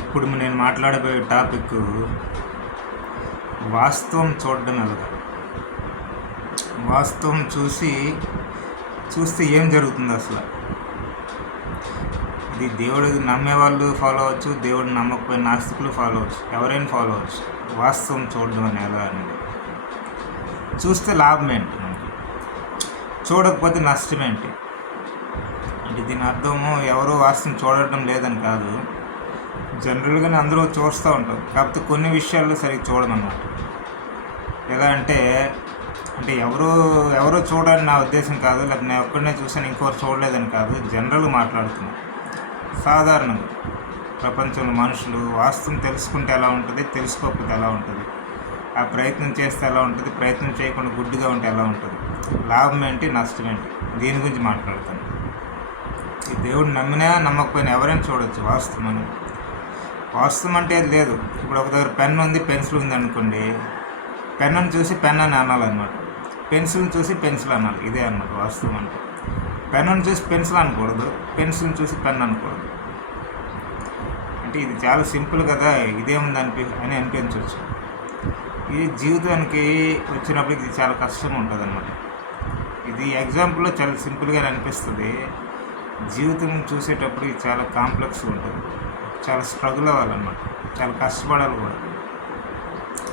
ఇప్పుడు నేను మాట్లాడబోయే టాపిక్ వాస్తవం చూడడం ఎలాగా. వాస్తవం చూస్తే ఏం జరుగుతుంది అసలు. ఇది దేవుడు నమ్మేవాళ్ళు ఫాలో అవ్వచ్చు, దేవుడు నమ్మకపోయిన నాస్తికులు ఫాలో అవ్వచ్చు, ఎవరైనా ఫాలో అవ్వచ్చు. వాస్తవం చూడడం అని ఎలా అనేది చూస్తే లాభం ఏంటి, మనకి చూడకపోతే నష్టం ఏంటి అంటే దీని అర్థము ఎవరో వాస్తవం చూడటం లేదని కాదు. జనరల్గానే అందరూ చూస్తూ ఉంటారు, కాకపోతే కొన్ని విషయాల్లో సరిగ్గా చూడమన్నమాట. ఎలా అంటే ఎవరో చూడాలని నా ఉద్దేశం కాదు, లేకపోతే నేను ఒక్కడనే చూసాను ఇంకోరు చూడలేదని కాదు. జనరల్గా మాట్లాడుతున్నాను. సాధారణంగా ప్రపంచంలో మనుషులు వాస్తవం తెలుసుకుంటే ఎలా ఉంటుంది, తెలుసుకోకపోతే ఎలా ఉంటుంది, ఆ ప్రయత్నం చేస్తే ఎలా ఉంటుంది, ప్రయత్నం చేయకుండా గుడ్డిగా ఉంటే ఎలా ఉంటుంది, లాభం ఏంటి నష్టం ఏంటి, దీని గురించి మాట్లాడుతాను. ఈ దేవుడు నమ్మినా నమ్మకపోయినా ఎవరైనా చూడవచ్చు వాస్తవం అని. వాస్తవం అంటే అది లేదు. ఇప్పుడు ఒక దగ్గర పెన్ ఉంది, పెన్సిల్ ఉంది అనుకోండి, పెన్నును చూసి పెన్ అని అనాలన్నమాట, పెన్సిల్ని చూసి పెన్సిల్ అనాలి. ఇదే అన్నమాట వాస్తవం అంటే. పెన్నును చూసి పెన్సిల్ అనకూడదు, పెన్సిల్ని చూసి పెన్ అనకూడదు. అంటే ఇది చాలా సింపుల్ కదా, ఇదేముంది అని అనిపించవచ్చు. ఇది జీవితానికి వచ్చినప్పుడు ఇది చాలా కష్టం ఉంటుంది అన్నమాట. ఇది ఎగ్జాంపుల్లో చాలా సింపుల్గా అనిపిస్తుంది. జీవితం చూసేటప్పుడు ఇది చాలా కాంప్లెక్స్ ఉంటుంది, చాలా స్ట్రగుల్ అవ్వాలన్నమాట, చాలా కష్టపడాలి కూడా.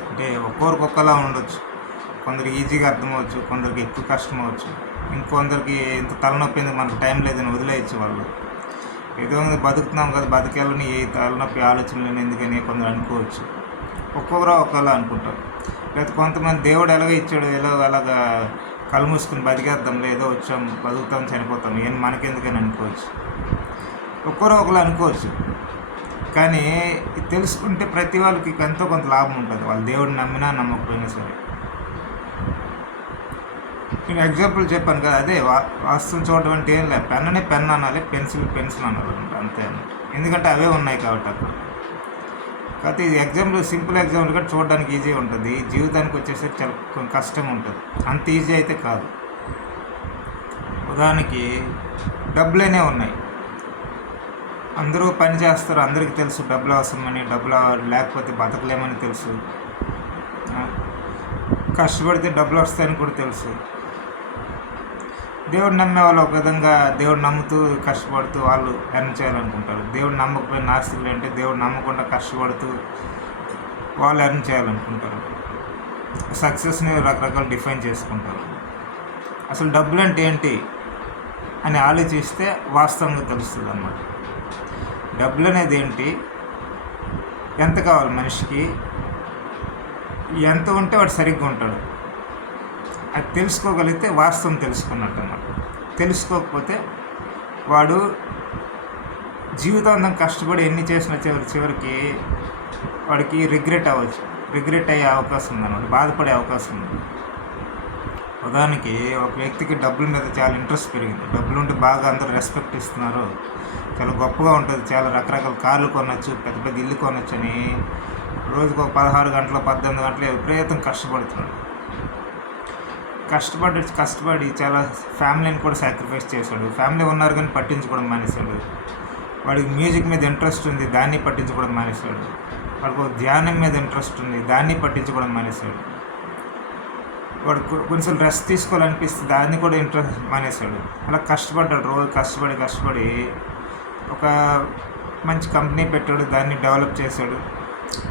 అంటే ఒక్కొక్కలా ఉండొచ్చు. కొందరికి ఈజీగా అర్థమవచ్చు, కొందరికి ఎక్కువ కష్టం అవ్వచ్చు, ఇంకొందరికి ఇంత తలనొప్పి ఎందుకు, మనకు టైం లేదని వదిలేయచ్చు. వాళ్ళు ఏదో బతుకుతున్నాం కదా, బతికేళ్ళని ఏ తలనొప్పి ఆలోచనలు ఎందుకని కొందరు అనుకోవచ్చు. ఒక్కొక్కరు ఒక్కలా అనుకుంటారు. లేదా కొంతమంది దేవుడు ఎలాగ ఇచ్చాడు, అలాగా కళ్ళు మూసుకుని బతికేద్దాంలో, ఏదో వచ్చాం బతుకుతాం చనిపోతాం ఏం మనకెందుకని అనుకోవచ్చు. ఒక్కరో ఒకరు అనుకోవచ్చు. కానీ ఇది తెలుసుకుంటే ప్రతి వాళ్ళకి ఎంతో కొంత లాభం ఉంటుంది, వాళ్ళు దేవుడిని నమ్మినా నమ్మకపోయినా సరే. నేను ఎగ్జాంపుల్ చెప్పాను కదా, అదే వాస్తవం చూడడం అంటే ఏం లేదు. పెన్నని పెన్ అనాలి, పెన్సిల్ అనాలి అంతే అన్నమాట. ఎందుకంటే అవే ఉన్నాయి కాబట్టి అక్కడ. కాకపోతే ఇది ఎగ్జాంపుల్, సింపుల్ ఎగ్జాంపుల్ కూడా చూడడానికి ఈజీ ఉంటుంది, జీవితానికి వచ్చేసరికి చాలా కొంచెం కష్టం ఉంటుంది. అంత ఈజీ అయితే కాదు. ఉదాహరణకి డబ్బులనే ఉన్నాయి, అందరూ పని చేస్తారు, అందరికీ తెలుసు డబ్బులు అవసరమని, డబ్బులు లేకపోతే బతకలేమని తెలుసు, కష్టపడితే డబ్బులు వస్తాయని కూడా తెలుసు. దేవుడు నమ్మే వాళ్ళు ఒక విధంగా దేవుడు నమ్ముతూ కష్టపడుతూ వాళ్ళు ఎర్న్ చేయాలనుకుంటారు. దేవుడు నమ్మకపోయిన నాస్తికులు అంటే దేవుడు నమ్మకుండా కష్టపడుతూ వాళ్ళు ఎర్న్ చేయాలనుకుంటారు. సక్సెస్ని రకరకాలు డిఫైన్ చేసుకుంటారు. అసలు డబ్బులు అంటే ఏంటి అని ఆలోచిస్తే వాస్తవంగా తెలుస్తుంది అన్నమాట. డబ్బులు అనేది ఏంటి, ఎంత కావాలి మనిషికి, ఎంత ఉంటే వాడు సరిగ్గా ఉంటాడు, అది తెలుసుకోగలిగితే వాస్తవం తెలుసుకున్నట్టు అన్నమాట. తెలుసుకోకపోతే వాడు జీవితాంతం కష్టపడి ఎన్ని చేసినా చివరికి వాడికి రిగ్రెట్ అయ్యే అవకాశం ఉందన్నమాట, బాధపడే అవకాశం ఉంది. ఉదాహరణకి ఒక వ్యక్తికి డబ్బుల మీద చాలా ఇంట్రెస్ట్ పెరిగింది, డబ్బులు ఉంటే బాగా అందరూ రెస్పెక్ట్ ఇస్తున్నారు, చాలా గొప్పగా ఉంటుంది, చాలా రకరకాల కార్లు కొనవచ్చు, పెద్ద పెద్ద ఇల్లు కొనవచ్చు అని రోజుకు ఒక 16 గంటలు 18 గంటలు విపరీతం కష్టపడుతున్నాడు. కష్టపడి చాలా ఫ్యామిలీని కూడా సాక్రిఫైస్ చేశాడు. ఫ్యామిలీ ఉన్నారు కానీ పట్టించుకోవడం మానేశాడు. వాడికి మ్యూజిక్ మీద ఇంట్రెస్ట్ ఉంది, దాన్ని పట్టించుకోవడం మానేశాడు. వాడికి ధ్యానం మీద ఇంట్రెస్ట్ ఉంది, దాన్ని పట్టించుకోవడం మానేశాడు. వాడు కొంచెం రెస్ట్ తీసుకోవాలనిపిస్తుంది, దాన్ని కూడా ఇంట్రెస్ట్ మానేశాడు. అలా కష్టపడ్డాడు, రోజు కష్టపడి ఒక మంచి కంపెనీ పెట్టాడు, దాన్ని డెవలప్ చేశాడు.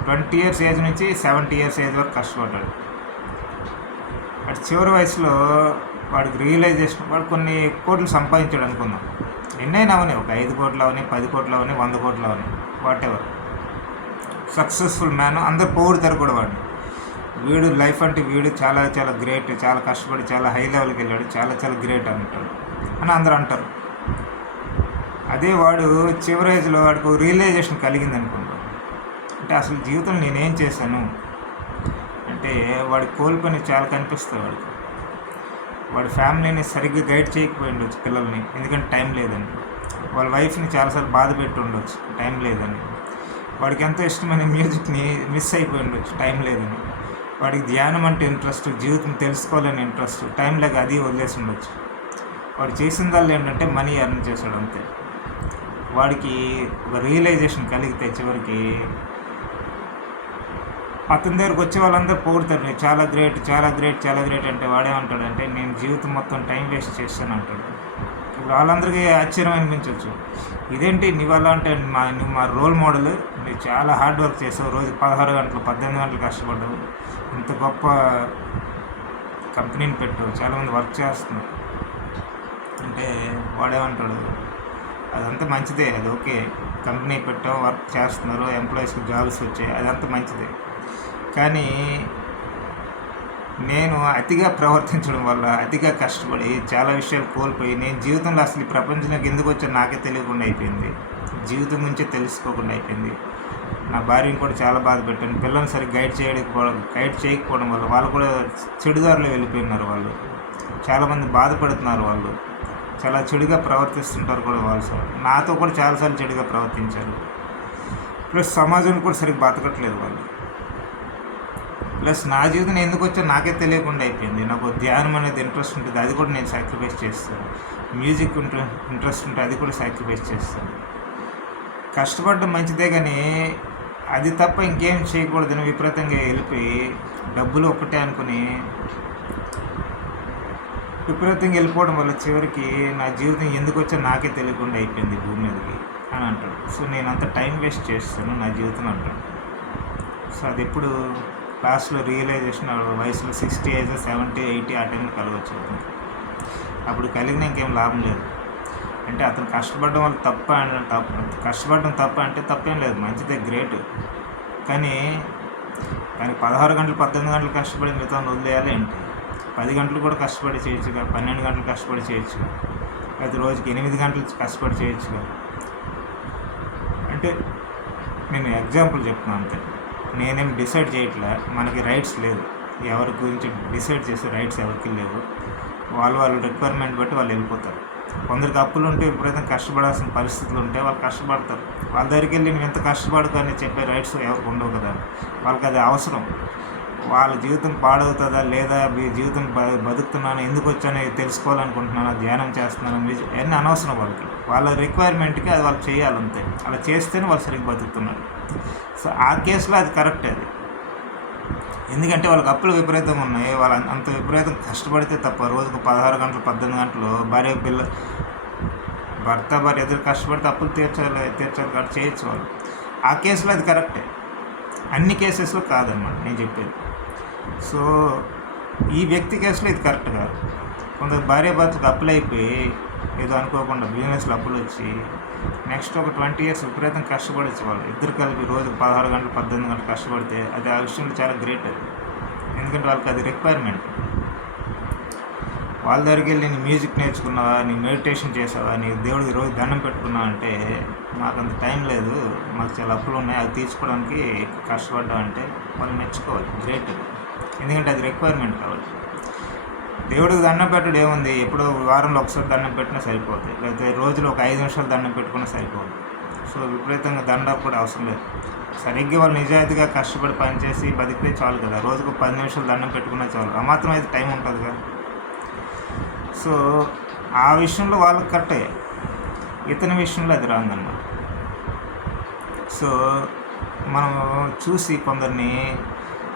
20 years ఏజ్ నుంచి 70 years ఏజ్ వరకు కష్టపడ్డాడు. అటు చివరి వయసులో వాడికి రియలైజేషన్, వాడు కొన్ని కోట్లు సంపాదించాడు అనుకుందాం, ఎన్నైనా అవని, ఒక 5 కోట్లు అవని, 10 కోట్లు అవని, 100 కోట్లు అవని, వాట్ ఎవర్. సక్సెస్ఫుల్ మ్యాన్, అందరు పొగుడుతారు కూడా వాడిని. వీడు లైఫ్ అంటే వీడు చాలా చాలా గ్రేట్, చాలా కష్టపడి చాలా హై లెవెల్కి వెళ్ళాడు, చాలా చాలా గ్రేట్ అంటాడు అని అందరూ అంటారు. అదే వాడు చివరి ఏజ్లో వాడికి రియలైజేషన్ కలిగింది అనుకుంటాం, అంటే అసలు జీవితంలో నేనేం చేశాను అంటే వాడి కోల్పోయి చాలా కనిపిస్తుంది వాడికి. వాడి ఫ్యామిలీని సరిగ్గా గైడ్ చేయకపోయి ఉండొచ్చు, పిల్లల్ని, ఎందుకంటే టైం లేదని. వాళ్ళ వైఫ్ని చాలాసార్లు బాధ పెట్టి ఉండొచ్చు, టైం లేదని. వాడికి ఎంతో ఇష్టమైన మ్యూజిక్ని మిస్ అయిపోయి ఉండొచ్చు, టైం లేదని. వాడికి ధ్యానం అంటే ఇంట్రెస్ట్, జీవితం తెలుసుకోవాలని ఇంట్రెస్ట్, టైం లేక అది వదిలేసి ఉండొచ్చు. వాడు చేసిందల్లా ఏంటంటే మనీ ఎర్న్ చేశాడు అంతే. వాడికి ఒక రియలైజేషన్ కలిగితే చివరికి అతని దగ్గరకు వచ్చే వాళ్ళందరూ పొగుడతారు, "నేను చాలా గ్రేట్, చాలా గ్రేట్, చాలా గ్రేట్" అంటే వాడేమంటాడంటే, "నేను జీవితం మొత్తం టైం వేస్ట్ చేస్తాను" అంటాడు. వాళ్ళందరికీ ఆశ్చర్యం అనిపించవచ్చు, "ఇదేంటి నీ వల్ల అంటే నువ్వు మా రోల్ మోడల్, నువ్వు చాలా హార్డ్ వర్క్ చేసావు, రోజు 16 గంటలు 18 గంటలు కష్టపడ్డావు, ఇంత గొప్ప కంపెనీని పెట్టావు, చాలామంది వర్క్ చేస్తున్నారు" అంటే వాడేమంటాడు, "అదంతా మంచిదే, అది ఓకే, కంపెనీ పెట్టాం, వర్క్ చేస్తున్నారు, ఎంప్లాయీస్కి జాబ్స్ వచ్చాయి, అదంతా మంచిదే, కానీ నేను అతిగా ప్రవర్తించడం వల్ల, అతిగా కష్టపడి చాలా విషయాలు కోల్పోయి, నేను జీవితంలో అసలు ఈ ప్రపంచంలోకి ఎందుకు వచ్చాను నాకే తెలియకుండా అయిపోయింది, జీవితం గురించే తెలుసుకోకుండా అయిపోయింది, నా భార్యను కూడా చాలా బాధ పెట్టాను, పిల్లల్ని సరిగ్గా గైడ్ చేయకపోవడం వల్ల వాళ్ళు కూడా చెడుదారిలో వెళ్ళిపోయినారు, వాళ్ళు చాలామంది బాధపడుతున్నారు, వాళ్ళు చాలా చెడుగా ప్రవర్తిస్తుంటారు కూడా, వాళ్ళు నాతో కూడా చాలాసార్లు చెడుగా ప్రవర్తించారు, ప్లస్ సమాజం కూడా సరిగ్గా బతకట్లేదు వాళ్ళు, ప్లస్ నా జీవితం ఎందుకు వచ్చా నాకే తెలియకుండా అయిపోయింది, నాకు ధ్యానం అనేది ఇంట్రెస్ట్ ఉంటుంది, అది కూడా నేను సాక్రిఫైస్ చేస్తాను, మ్యూజిక్ ఇంట్రెస్ట్ ఉంటే అది కూడా సాక్రిఫైస్ చేస్తాను, కష్టపడడం మంచిదే కానీ అది తప్ప ఇంకేం చేయకూడదని విపరీతంగా వెళ్ళిపోయి డబ్బులు ఒక్కటే అనుకుని విపరీతంగా వెళ్ళిపోవడం వల్ల చివరికి నా జీవితం ఎందుకు వచ్చా నాకే తెలియకుండా అయిపోయింది భూమి మీదకి అని అంటాడు. సో నేను అంత టైం వేస్ట్ చేస్తాను నా జీవితం అంటాడు. సో అది ఎప్పుడు లాస్ట్లో రియలైజేషన్ వయసులో 60 ఏజ్ 70 80 ఆ టైంలో కలవచ్చు. అప్పుడు కలిగిన ఇంకేం లాభం లేదు. అంటే అతను కష్టపడడం వల్ల కష్టపడడం తప్ప అంటే తప్పేం లేదు, మంచిదే, గ్రేట్. కానీ 16 గంటలు 18 గంటలు కష్టపడి మిగతా వదిలేయాలి ఏంటి? 10 గంటలు కూడా కష్టపడి చేయొచ్చుగా, 12 గంటలు కష్టపడి చేయొచ్చుగా, అయితే రోజుకి 8 గంటలు కష్టపడి చేయొచ్చుగా. అంటే నేను ఎగ్జాంపుల్ చెప్తున్నాను అంతే, నేనేం డిసైడ్ చేయట్లే. మనకి రైట్స్ లేదు, ఎవరి గురించి డిసైడ్ చేసే రైట్స్ ఎవరికి లేవు. వాళ్ళ రిక్వైర్మెంట్ బట్టి వాళ్ళు వెళ్ళిపోతారు. కొందరికి అప్పులు ఉంటే విపరీతంగా కష్టపడాల్సిన పరిస్థితులు ఉంటే వాళ్ళు కష్టపడతారు. వాళ్ళ దగ్గరికి వెళ్ళి నువ్వు ఎంత కష్టపడకు అని చెప్పే రైట్స్ ఎవరికి ఉండవు కదా. వాళ్ళకి అది అవసరం. వాళ్ళ జీవితం పాడవుతుందా లేదా, జీవితం బతుకుతున్నాను, ఎందుకు వచ్చానో తెలుసుకోవాలనుకుంటున్నాను, ధ్యానం చేస్తున్నాను, అన్నీ అనవసరం వాళ్ళకి. వాళ్ళ రిక్వైర్మెంట్కి అది వాళ్ళు చేయాలంతే. అలా చేస్తేనే వాళ్ళు సరిగ్గా బతుకుతున్నారు. సో ఆ కేసులో అది కరెక్ట్. అది ఎందుకంటే వాళ్ళకి అప్పులు విపరీతంగా ఉన్నాయి. వాళ్ళు అంత విపరీతం కష్టపడితే తప్ప రోజుకు 16 గంటలు 18 గంటలు భర్త భార్య ఎదురు కష్టపడితే అప్పులు తీర్చాలి కాబట్టి చేయొచ్చు వాళ్ళు. ఆ కేసులో అది కరెక్టే, అన్ని కేసెస్లో కాదన్నమాట నేను చెప్పేది. సో ఈ వ్యక్తి కేసులో ఇది కరెక్ట్ కాదు. కొందరు భార్య భర్తకు అప్పులు అయిపోయి ఏదో అనుకోకుండా బిజినెస్లో అప్పులు వచ్చి నెక్స్ట్ ఒక 20 years విపరీతం కష్టపడచ్చు వాళ్ళు. ఇద్దరు కలిపి రోజు 16 గంటలు 18 గంటలు కష్టపడితే అది ఆ విషయంలో చాలా గ్రేట్. అది ఎందుకంటే వాళ్ళకి అది రిక్వైర్మెంట్. వాళ్ళ దగ్గరికి వెళ్ళి నీ మ్యూజిక్ నేర్చుకున్నావా, నీ మెడిటేషన్ చేసావా, నీ దేవుడికి రోజు దండం పెట్టుకున్నావు అంటే, మాకు అంత టైం లేదు, మాకు చాలా అప్పులు ఉన్నాయి, అది తీర్చుకోవడానికి కష్టపడ్డావు అంటే వాళ్ళు మెచ్చుకోవాలి, గ్రేట్. ఎందుకంటే అది రిక్వైర్మెంట్ కాబట్టి. దేవుడికి దండం పెట్టడం ఏముంది, ఎప్పుడో వారంలో ఒకసారి దండం పెట్టినా సరిపోతుంది, లేకపోతే రోజులో ఒక 5 నిమిషాలు దండం పెట్టుకున్నా సరిపోతుంది. సో విపరీతంగా దండం కూడా అవసరం లేదు. సరిగ్గా వాళ్ళు నిజాయితీగా కష్టపడి పనిచేసి బతికితే చాలు కదా. రోజుకు 10 నిమిషాలు దండం పెట్టుకున్నా చాలు. ఆ మాత్రం అయితే టైం ఉంటుంది కదా. సో ఆ విషయంలో వాళ్ళకి కరెక్టే, ఇతని విషయంలో అది రాంగ్ అన్నమాట. సో మనం చూసి కొందరిని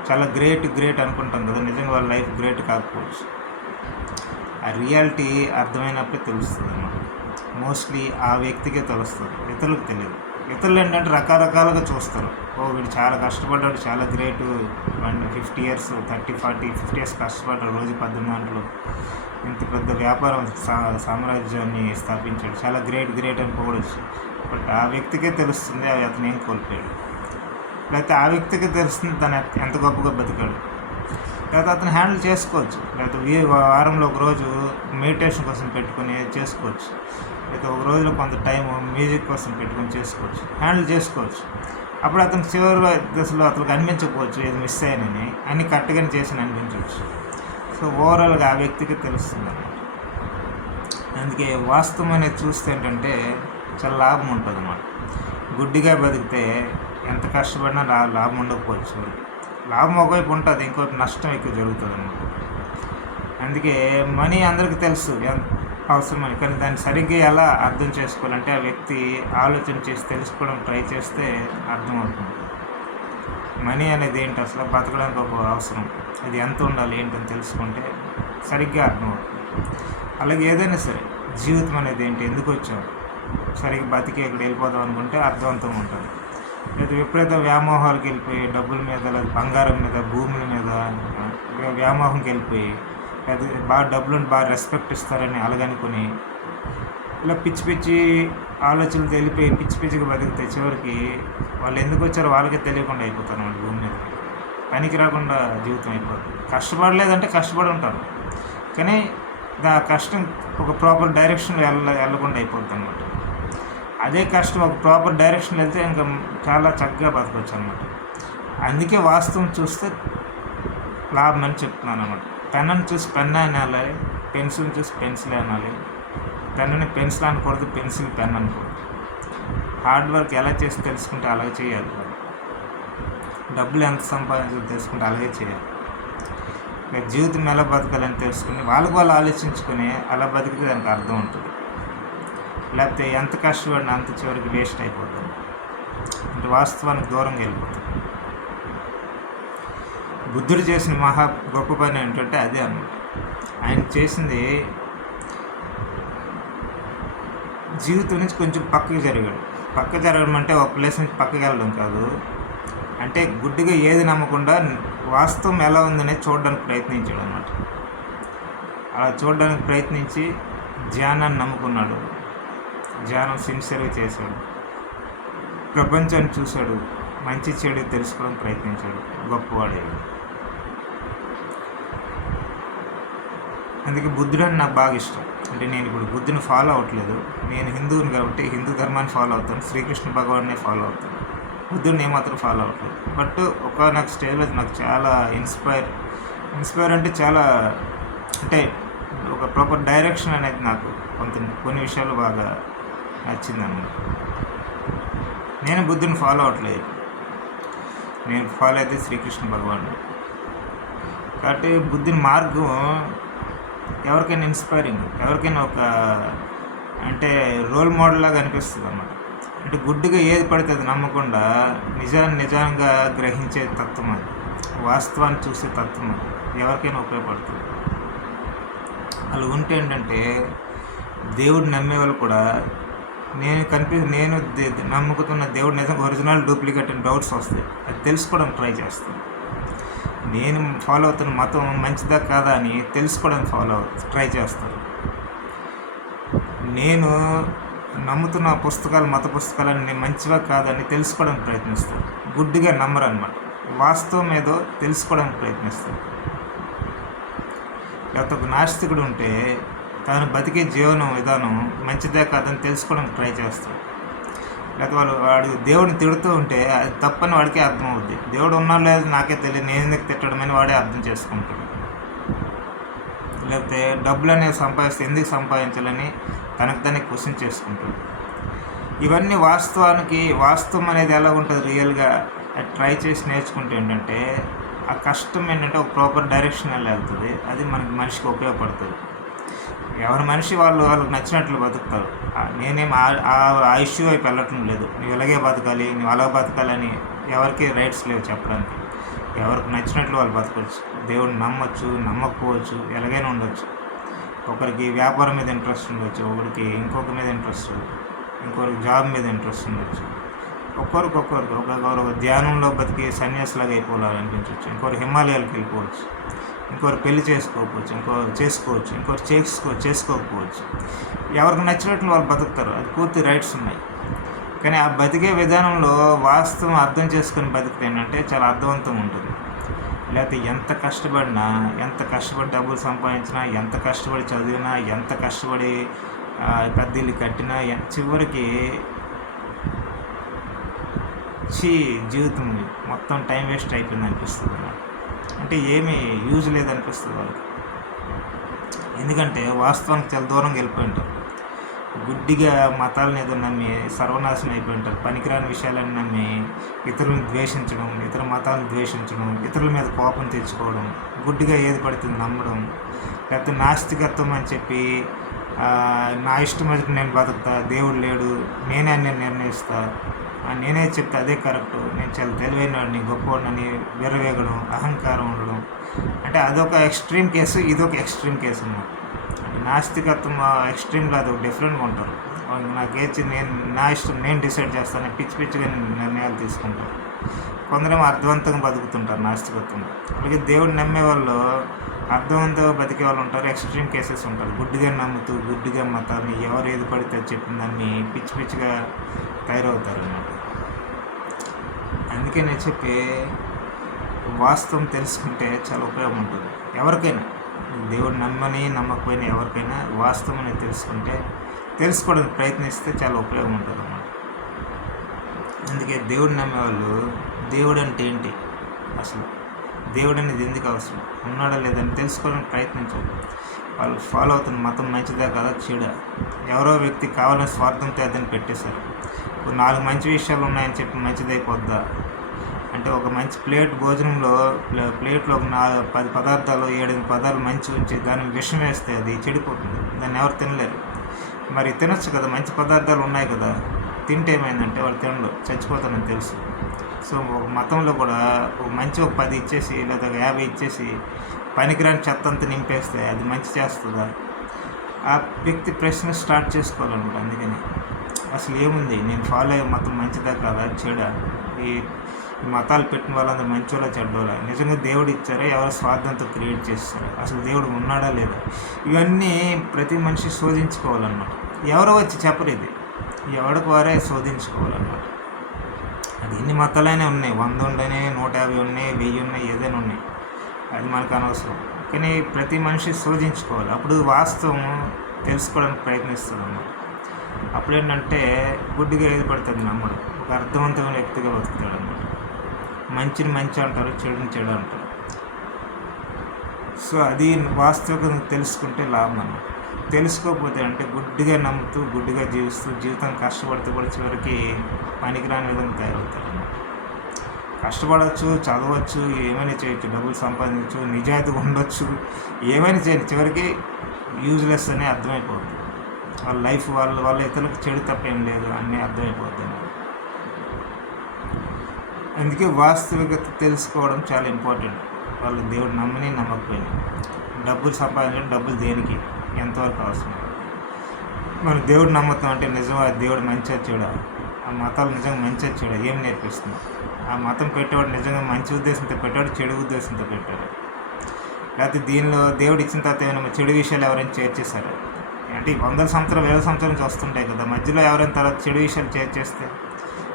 చాలా గ్రేట్ అనుకుంటాం కదా, నిజంగా వాళ్ళ లైఫ్ గ్రేట్ కాకపోవచ్చు. ఆ రియాలిటీ అర్థమైనప్పుడే తెలుస్తుంది అన్నమాట. మోస్ట్లీ ఆ వ్యక్తికే తెలుస్తుంది, ఇతరులకు తెలియదు. ఇతరులు ఏంటంటే రకరకాలుగా చూస్తారు. వీడు చాలా కష్టపడ్డాడు, చాలా గ్రేటు, 50 years 30 40 50 years కష్టపడ్డాడు, రోజు 18 గంటలు ఇంత పెద్ద వ్యాపారం సామ్రాజ్యాన్ని స్థాపించాడు, చాలా గ్రేట్ అని పొగడొచ్చు. బట్ ఆ వ్యక్తికే తెలుస్తుంది అతను ఏం కోల్పోయాడు, లేకపోతే ఆ వ్యక్తికే తెలుస్తుంది తను ఎంత గొప్పగా బతికాడు. లేకపోతే అతను హ్యాండిల్ చేసుకోవచ్చు, లేకపోతే వారంలో ఒకరోజు మెడిటేషన్ కోసం పెట్టుకుని చేసుకోవచ్చు, లేకపోతే ఒక రోజులో కొంత టైం మ్యూజిక్ కోసం పెట్టుకొని చేసుకోవచ్చు, హ్యాండిల్ చేసుకోవచ్చు. అప్పుడు అతను చివరిలో దశలో అతనికి అనిపించకపోవచ్చు ఏది మిస్ అయ్యానని, అన్ని కరెక్ట్గానే చేసి అనిపించవచ్చు. సో ఓవరాల్గా ఆ వ్యక్తికి తెలుస్తుంది అన్నమాట. అందుకే వాస్తవం అనేది చూస్తే ఏంటంటే చాలా లాభం ఉంటుంది అన్నమాట. గుడ్డిగా బతికితే ఎంత కష్టపడినా లాభం ఉండకపోవచ్చు. లాభం ఒకవైపు ఉంటుంది, ఇంకోటి నష్టం ఎక్కువ జరుగుతుంది అన్నమాట. అందుకే మనీ అందరికీ తెలుసు, అవసరమని. కానీ దాన్ని సరిగ్గా ఎలా అర్థం చేసుకోవాలంటే ఆ వ్యక్తి ఆలోచన చేసి తెలుసుకోవడం ట్రై చేస్తే అర్థమవుతుంది. మనీ అనేది ఏంటి, అసలు బతకడానికి ఒక అవసరం, అది ఎంత ఉండాలి ఏంటని తెలుసుకుంటే సరిగ్గా అర్థమవుతుంది. అలాగే ఏదైనా సరే జీవితం అనేది ఏంటి, ఎందుకు వచ్చాం, సరిగ్గా బతికి ఇక్కడ వెళ్ళిపోదాం అనుకుంటే అర్థవంతంగా ఉంటుంది. లేదా ఎప్పుడైతే వ్యామోహాలకు వెళ్ళిపోయి డబ్బుల మీద, లేదా బంగారం మీద, భూముల మీద వ్యామోహంకి వెళ్ళిపోయి, లేదా బాగా డబ్బులను బాగా రెస్పెక్ట్ ఇస్తారని అలాగనుకుని ఇలా పిచ్చి పిచ్చి ఆలోచనలు వెళ్ళిపోయి పిచ్చి పిచ్చిగా బతికితే చివరికి వాళ్ళు ఎందుకు వచ్చారో వాళ్ళకే తెలియకుండా అయిపోతారు అన్నమాట. భూమి మీద పనికి రాకుండా జీవితం అయిపోతుంది. కష్టపడలేదంటే కష్టపడి ఉంటారు, కానీ కష్టం ఒక ప్రాపర్ డైరెక్షన్ వెళ్ళకుండా అయిపోద్ది అనమాట. అదే కష్టం ఒక ప్రాపర్ డైరెక్షన్ వెళ్తే ఇంకా చాలా చక్కగా బతకొచ్చు అనమాట. అందుకే వాస్తవం చూస్తే లాభం అని చెప్తున్నాను అనమాట. పెన్నుని చూసి పెన్ను అనాలి, పెన్సిల్ని చూసి పెన్సిల్ అనాలి. పెన్నుని పెన్సిల్ అనకూడదు, పెన్సిల్ పెన్ అనకూడదు. హార్డ్ వర్క్ ఎలా చేసి తెలుసుకుంటే అలాగే చేయాలి. డబ్బులు ఎంత సంపాదించాలో తెలుసుకుంటే అలాగే చేయాలి. జీవితం ఎలా బతకాలని తెలుసుకుని వాళ్ళకి వాళ్ళు ఆలోచించుకొని అలా బతికితే దానికి అర్థం ఉంటుంది. లేకపోతే ఎంత కష్టపడినా అంత చివరికి వేస్ట్ అయిపోతుంది, అంటే వాస్తవానికి దూరంగా వెళ్ళిపోతుంది. బుద్ధుడు చేసిన గొప్ప పని ఏంటంటే అదే అన్నమాట. ఆయన చేసింది జీవితం నుంచి కొంచెం పక్కకి జరగడం అంటే ఒక ప్లేస్ నుంచి పక్కకి వెళ్ళడం కాదు, అంటే గుడ్డిగా ఏది నమ్మకుండా వాస్తవం ఎలా ఉందనేది చూడడానికి ప్రయత్నించాడు అన్నమాట. అలా చూడడానికి ప్రయత్నించి ధ్యానాన్ని నమ్ముకున్నాడు, ధ్యానం సిన్సియర్గా చేశాడు, ప్రపంచాన్ని చూశాడు, మంచి చెడు తెలుసుకోవడం ప్రయత్నించాడు, గొప్పవాడేవాడు. అందుకే బుద్ధుడు అని నాకు బాగా ఇష్టం. అంటే నేను ఇప్పుడు బుద్ధుని ఫాలో అవ్వట్లేదు, నేను హిందువుని కాబట్టి హిందూ ధర్మాన్ని ఫాలో అవుతాను, శ్రీకృష్ణ భగవాన్ని ఫాలో అవుతాను, బుద్ధుడిని ఏమాత్రం ఫాలో అవ్వట్లేదు. బట్ నాకు స్టేజ్లో నాకు చాలా ఇన్స్పైర్ అంటే చాలా, అంటే ఒక ప్రాపర్ డైరెక్షన్ అనేది నాకు కొన్ని విషయాలు బాగా నచ్చిందన్నమాట. నేను బుద్ధుని ఫాలో అవ్వట్లేదు, నేను ఫాలో అయితే శ్రీకృష్ణ భగవానుడు. కాబట్టి బుద్ధుని మార్గం ఎవరికైనా ఇన్స్పైరింగ్, ఎవరికైనా ఒక అంటే రోల్ మోడల్ లాగా అనిపిస్తుంది అన్నమాట. అంటే గుడ్డిగా ఏది పడితే అది నమ్మకుండా నిజంగా గ్రహించే తత్వం అది, వాస్తవాన్ని చూసే తత్వం అది ఎవరికైనా ఉపయోగపడుతుంది. అలా ఉంటే ఏంటంటే దేవుడు నమ్మేవాళ్ళు కూడా నేను నమ్ముకుతున్న దేవుడు నిజంగా ఒరిజినల్ డూప్లికేట్ అని డౌట్స్ వస్తాయి, అది తెలుసుకోవడానికి ట్రై చేస్తాను. నేను ఫాలో అవుతున్న మతం మంచిదా కాదా అని తెలుసుకోవడానికి ట్రై చేస్తాను. నేను నమ్ముతున్న మత పుస్తకాలని మంచివా కాదని తెలుసుకోవడానికి ప్రయత్నిస్తాను. గుడ్డిగా నమ్మరు అనమాట, వాస్తవం ఏదో తెలుసుకోవడానికి ప్రయత్నిస్తాను. లేకపోతే ఒక నాస్తికుడు ఉంటే తాను బతికే జీవనం విధానం మంచిదే కాదని తెలుసుకోవడానికి ట్రై చేస్తాడు. లేకపోతే వాడు దేవుడిని తిడుతూ ఉంటే అది తప్పని వాడికే అర్థమవుద్ది. దేవుడు ఉన్నా లేదు నాకే తెలియదు, నేను ఎందుకు తిట్టడం అని వాడే అర్థం చేసుకుంటాడు. లేకపోతే డబ్బులు అనేవి సంపాదిస్తే ఎందుకు సంపాదించాలని తనకు దాన్ని క్వశ్చన్ చేసుకుంటాడు. ఇవన్నీ వాస్తవం అనేది ఎలా ఉంటుంది రియల్గా ట్రై చేసి నేర్చుకుంటే ఏంటంటే ఆ కష్టం ఏంటంటే ఒక ప్రాపర్ డైరెక్షన్ వెళ్తుంది, అది మనిషికి ఉపయోగపడుతుంది. ఎవరి మనిషి వాళ్ళకి నచ్చినట్లు బతుకుతారు. నేనేం ఆ ఇష్యూ వైపు వెళ్ళటం లేదు, నువ్వు ఇలాగే బతకాలి, నువ్వు అలా బతకాలని ఎవరికి రైట్స్ లేవు చెప్పడానికి. ఎవరికి నచ్చినట్లు వాళ్ళు బతకవచ్చు, దేవుడిని నమ్మచ్చు, నమ్మకపోవచ్చు, ఎలాగైనా ఉండొచ్చు. ఒకరికి వ్యాపారం మీద ఇంట్రెస్ట్ ఉండొచ్చు, ఒకరికి ఇంకొక మీద ఇంట్రెస్ట్, ఇంకొకరికి జాబ్ మీద ఇంట్రెస్ట్ ఉండొచ్చు. ఒక్కొక్కరికి ధ్యానంలో బతికి సన్యాసిలాగా అయిపోవాలనిపించవచ్చు, ఇంకొకరు హిమాలయాలకు వెళ్ళిపోవచ్చు, ఇంకొకరు పెళ్లి చేసుకోకపోవచ్చు, ఇంకొకరు చేసుకోకపోవచ్చు. ఎవరికి నచ్చినట్లు వాళ్ళు బతుకుతారు, అది పూర్తి రైట్స్ ఉన్నాయి. కానీ ఆ బతికే విధానంలో వాస్తవం అర్థం చేసుకుని బతికితే ఏంటంటే చాలా అర్థవంతంగా ఉంటుంది. లేకపోతే ఎంత కష్టపడి డబ్బులు సంపాదించినా, ఎంత కష్టపడి చదివినా, ఎంత కష్టపడి పెద్ద ఇల్లు కట్టినా చివరికి జీవితం మొత్తం టైం వేస్ట్ అయిపోయింది అనిపిస్తుంది అన్నమాట. అంటే ఏమీ యూజ్ లేదనిపిస్తుంది వాళ్ళకి. ఎందుకంటే వాస్తవానికి చాలా దూరంగా వెళ్ళిపోయి ఉంటారు. గుడ్డిగా మతాలను ఏదో నమ్మి సర్వనాశనం అయిపోయి ఉంటారు. పనికిరాని విషయాలను నమ్మి ఇతరులను ద్వేషించడం, ఇతర మతాలను ద్వేషించడం, ఇతరుల మీద కోపం తెచ్చుకోవడం, గుడ్డిగా ఏది పడుతుంది నమ్మడం, లేకపోతే నాస్తికత్వం అని చెప్పి నా ఇష్టం వచ్చి నేను బతుకుతా, దేవుడు లేడు, నేనే అన్నీ నిర్ణయిస్తా, నేనే చెప్తే అదే కరెక్టు, నేను చాలా తెలివైనవాడిని, గొప్పవాడిని విర్రవేగడం, అహంకారం ఉండడం. అంటే అదొక ఎక్స్ట్రీమ్ కేసు, ఇదొక ఎక్స్ట్రీమ్ కేసు అన్నమాట. అంటే నాస్తికత్వం ఎక్స్ట్రీమ్లో అదొక డిఫరెంట్గా ఉంటారు. నాకేచి నా ఇష్టం నేను డిసైడ్ చేస్తాను, పిచ్చి పిచ్చిగా నిర్ణయాలు తీసుకుంటారు. కొందరేమో అర్థవంతంగా బతుకుతుంటారు నాస్తికత్వంలో. అలాగే దేవుడు నమ్మే వాళ్ళు అర్థవంతంగా బతికే వాళ్ళు ఉంటారు, ఎక్స్ట్రీమ్ కేసెస్ ఉంటారు. గుడ్డిగా నమ్ముతూ గుడ్డిగా మతాన్ని ఎవరు ఏది పడితే చెప్పిన దాన్ని పిచ్చి పిచ్చిగా తయారవుతారు అన్నమాట. అందుకే నేను చెప్పే వాస్తవం తెలుసుకుంటే చాలా ఉపయోగం ఉంటుంది ఎవరికైనా. దేవుడు నమ్మకపోయినా ఎవరికైనా వాస్తవం అనేది తెలుసుకోవడానికి ప్రయత్నిస్తే చాలా ఉపయోగం ఉంటుంది అన్నమాట. అందుకే దేవుడు నమ్మేవాళ్ళు దేవుడు అంటే ఏంటి, అసలు దేవుడు అనేది ఎందుకు అవసరం, ఉన్నాడా లేదని తెలుసుకోవడానికి ప్రయత్నించాలి. వాళ్ళు ఫాలో అవుతున్న మతం మంచిదా కాదా చెడా, ఎవరో వ్యక్తి కావాలని స్వార్థంతో అదని పెట్టేశారు. 4 మంచి విషయాలు ఉన్నాయని చెప్పి మంచిదైపోద్దా అంటే, ఒక మంచి భోజనంలో ప్లేట్లో ఒక 10 పదార్థాలు 7 పదార్థాలు మంచి ఉంచి దాన్ని విషం వేస్తే అది చెడిపోతుంది, దాన్ని ఎవరు తినలేరు. మరి తినొచ్చు కదా, మంచి పదార్థాలు ఉన్నాయి కదా, తింటే ఏమైందంటే వాళ్ళు తినడు, చచ్చిపోతానని తెలుసు. సో ఒక మతంలో కూడా ఒక 10 ఇచ్చేసి లేదా 50 ఇచ్చేసి పనికిరాని చెత్త అంతా నింపేస్తే అది మంచి చేస్తుందా? ఆ వ్యక్తి ప్రశ్న స్టార్ట్ చేసుకోవాలన్నమాట. అందుకని అసలు ఏముంది, నేను ఫాలో అయ్యే మతం మంచిదా కాదా చెడా, ఈ మతాలు పెట్టిన వాళ్ళందరూ మంచోళ్ళ చెడ్డోళ్ళ, నిజంగా దేవుడు ఇచ్చారా, ఎవరో స్వార్థంతో క్రియేట్ చేస్తారా, అసలు దేవుడు ఉన్నాడా లేదా, ఇవన్నీ ప్రతి మనిషి శోధించుకోవాలన్నమాట. ఎవరో వచ్చి చెప్పరు, ఇది ఎవరికి వారే శోధించుకోవాలన్నమాట. అది ఎన్ని మతాలైనా ఉన్నాయి, 100 ఉన్నాయి, 150 ఉన్నాయి, 1000 ఉన్నాయి, ఏదైనా ఉన్నాయి, అది మనకు అనవసరం. కానీ ప్రతి మనిషి శోధించుకోవాలి, అప్పుడు వాస్తవం తెలుసుకోవడానికి ప్రయత్నిస్తుంది అన్నమాట. అప్పుడేంటంటే గుడ్డిగా ఏది పడుతుంది నమ్మడు, ఒక అర్థవంతమైన వ్యక్తిగా బతుకుతాడు అన్నమాట. మంచిని మంచి అంటారు, చెడుని చెడు అంటారు. సో అది వాస్తవికంగా తెలుసుకుంటే లాభం అన్నమాట. తెలుసుకోకపోతే అంటే గుడ్డిగా నమ్ముతూ గుడ్డిగా జీవిస్తూ జీవితం కష్టపడితే కూడా చివరికి పనికిరాని విధంగా తయారవుతారు అన్నమాట. కష్టపడవచ్చు, చదవచ్చు, ఏమైనా చేయొచ్చు, డబ్బులు సంపాదించవచ్చు, నిజాయితీగా ఉండొచ్చు, ఏమైనా చేయండి, చివరికి యూజ్లెస్ అని అర్థమైపోతుంది. వాళ్ళ లైఫ్ వాళ్ళ ఇతరులకు చెడు తప్పేం లేదు అన్నీ అర్థమైపోతుంది. అందుకే వాస్తవికత తెలుసుకోవడం చాలా ఇంపార్టెంట్. వాళ్ళు దేవుడు నమ్మకపోయినా డబ్బులు సంపాదించడం, డబ్బులు దేనికి, ఎంతవరకు అవసరం. మనం దేవుడు నమ్ముతాం అంటే నిజంగా దేవుడు మంచిగా చెడా, ఆ మతాలు నిజంగా మంచిగా చెడా ఏం నేర్పిస్తుంది, ఆ మతం పెట్టేవాడు నిజంగా మంచి ఉద్దేశంతో పెట్టాడు, చెడు ఉద్దేశంతో పెట్టాడు, లేకపోతే దీనిలో దేవుడు ఇచ్చిన తర్వాత ఏమైనా చెడు విషయాలు ఎవరైనా చేర్చేశారు అంటే 100 సంవత్సరాలు 1000 సంవత్సరాల నుంచి వస్తుంటాయి కదా, మధ్యలో ఎవరైనా తర్వాత చెడు విషయాలు చేర్చేస్తే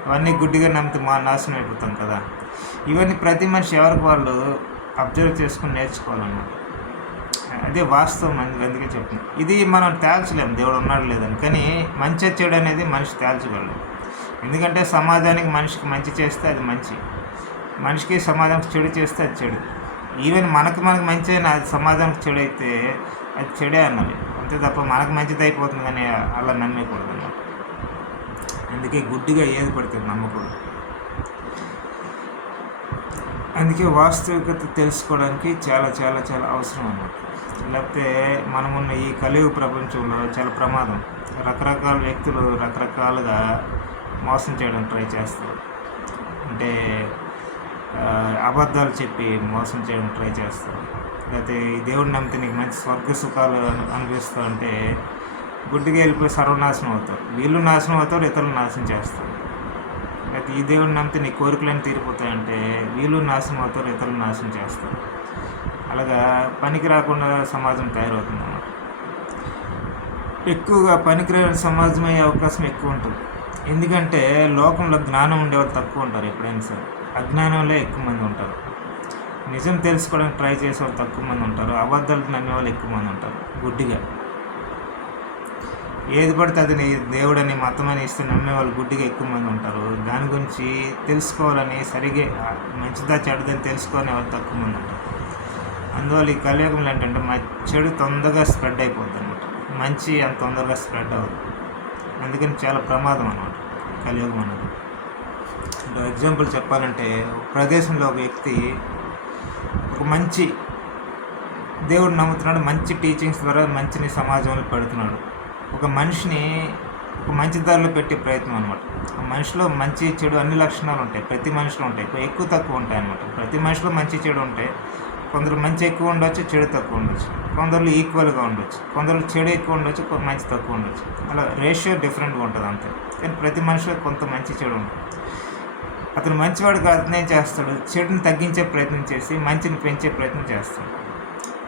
అవన్నీ గుడ్డిగా నమ్మితే నాశనం అయిపోతాం కదా. ఇవన్నీ ప్రతి మనిషి ఎవరికి వాళ్ళు అబ్జర్వ్ చేసుకుని నేర్చుకోవాలన్నమాట. అదే వాస్తవం. అందుకే చెప్తున్నాను, ఇది మనం తేల్చలేము దేవుడు ఉన్నాడు లేదని, కానీ మంచి చెడు అనేది మనిషి తేల్చగలడు. ఎందుకంటే సమాజానికి మనిషికి మంచి చేస్తే అది మంచి, మనిషికి సమాజానికి చెడు చేస్తే అది చెడు. ఈవెన్ మనకు మంచి అయినా అది సమాజానికి చెడు అయితే అది చెడే అన్నది, అంతే తప్ప మనకు మంచిది అయిపోతుంది కానీ అలా నమ్మకూడదు అన్నమాట. అందుకే గుడ్డిగా ఏది పడుతుంది నమ్మకూడదు. అందుకే వాస్తవికత తెలుసుకోవడానికి చాలా చాలా చాలా అవసరం అన్నమాట. లేకపోతే మనమున్న ఈ కలియుగ ప్రపంచంలో చాలా ప్రమాదం. రకరకాల వ్యక్తులు రకరకాలుగా మోసం చేయడానికి ట్రై చేస్తారు. అంటే అబద్ధాలు చెప్పి మోసం చేయడానికి ట్రై చేస్తారు. లేకపోతే ఈ దేవుడిని నమ్మితే నీకు మంచి స్వర్గ సుఖాలు అనిపిస్తూ అంటే గుడ్డిగా వెళ్ళిపోయి సర్వనాశనం అవుతారు. వీళ్ళు నాశనం అవుతారు, ఇతరులు నాశనం చేస్తారు. లేకపోతే ఈ దేవుడిని నమ్మితే నీ కోరికలన్నీ తీరిపోతాయంటే వీళ్ళు నాశనం అవుతారు, ఇతరులు నాశనం చేస్తారు. అలాగా పనికి రాకుండా సమాజం తయారవుతుంది అన్నమాట. ఎక్కువగా పనికిరాని సమాజం అయ్యే అవకాశం ఎక్కువ ఉంటుంది. ఎందుకంటే లోకంలో జ్ఞానం ఉండేవాళ్ళు తక్కువ ఉంటారు, ఎప్పుడైనా సరే అజ్ఞానంలో ఎక్కువ మంది ఉంటారు. నిజం తెలుసుకోవడానికి ట్రై చేసే వాళ్ళు తక్కువ మంది ఉంటారు, అబద్ధాలు నమ్మేవాళ్ళు ఎక్కువ మంది ఉంటారు. గుడ్డిగా ఏది పడితే అది దేవుడని మతమని ఇస్తే నమ్మేవాళ్ళు గుడ్డిగా ఎక్కువ మంది ఉంటారు. దాని గురించి తెలుసుకోవాలని సరిగ్గా మంచిదా చెడుదని తెలుసుకోవాలని వాళ్ళు తక్కువ మంది ఉంటారు. అందువల్ల ఈ కలియుగంలో ఏంటంటే చెడు తొందరగా స్ప్రెడ్ అయిపోద్ది అనమాట, మంచి అంత తొందరగా స్ప్రెడ్ అవ్వదు. అందుకని చాలా ప్రమాదం అన్నమాట కలియుగం అనేది. ఎగ్జాంపుల్ చెప్పాలంటే ఒక ప్రదేశంలో ఒక వ్యక్తి ఒక మంచి దేవుడు నమ్ముతున్నాడు, మంచి టీచింగ్స్ ద్వారా మంచిని సమాజంలో పెడుతున్నాడు. ఒక మనిషిని ఒక మంచి దారిలో పెట్టే ప్రయత్నం అనమాట. మనిషిలో మంచి చెడు అన్ని లక్షణాలు ఉంటాయి, ప్రతి మనిషిలో ఉంటాయి, ఎక్కువ తక్కువ ఉంటాయి అనమాట. ప్రతి మనిషిలో మంచి చెడు ఉంటాయి. కొందరు మంచి ఎక్కువ ఉండొచ్చు, చెడు తక్కువ ఉండొచ్చు. కొందరు ఈక్వల్గా ఉండొచ్చు, కొందరు చెడు ఎక్కువ ఉండొచ్చు, మంచి తక్కువ ఉండొచ్చు. అలా రేషియో డిఫరెంట్గా ఉంటుంది అంతే. కానీ ప్రతి మనిషిలో కొంత మంచి చెడు ఉంటుంది. అతను మంచివాడికి అతను ఏం చేస్తాడు, చెడుని తగ్గించే ప్రయత్నం చేసి మంచిని పెంచే ప్రయత్నం చేస్తాడు.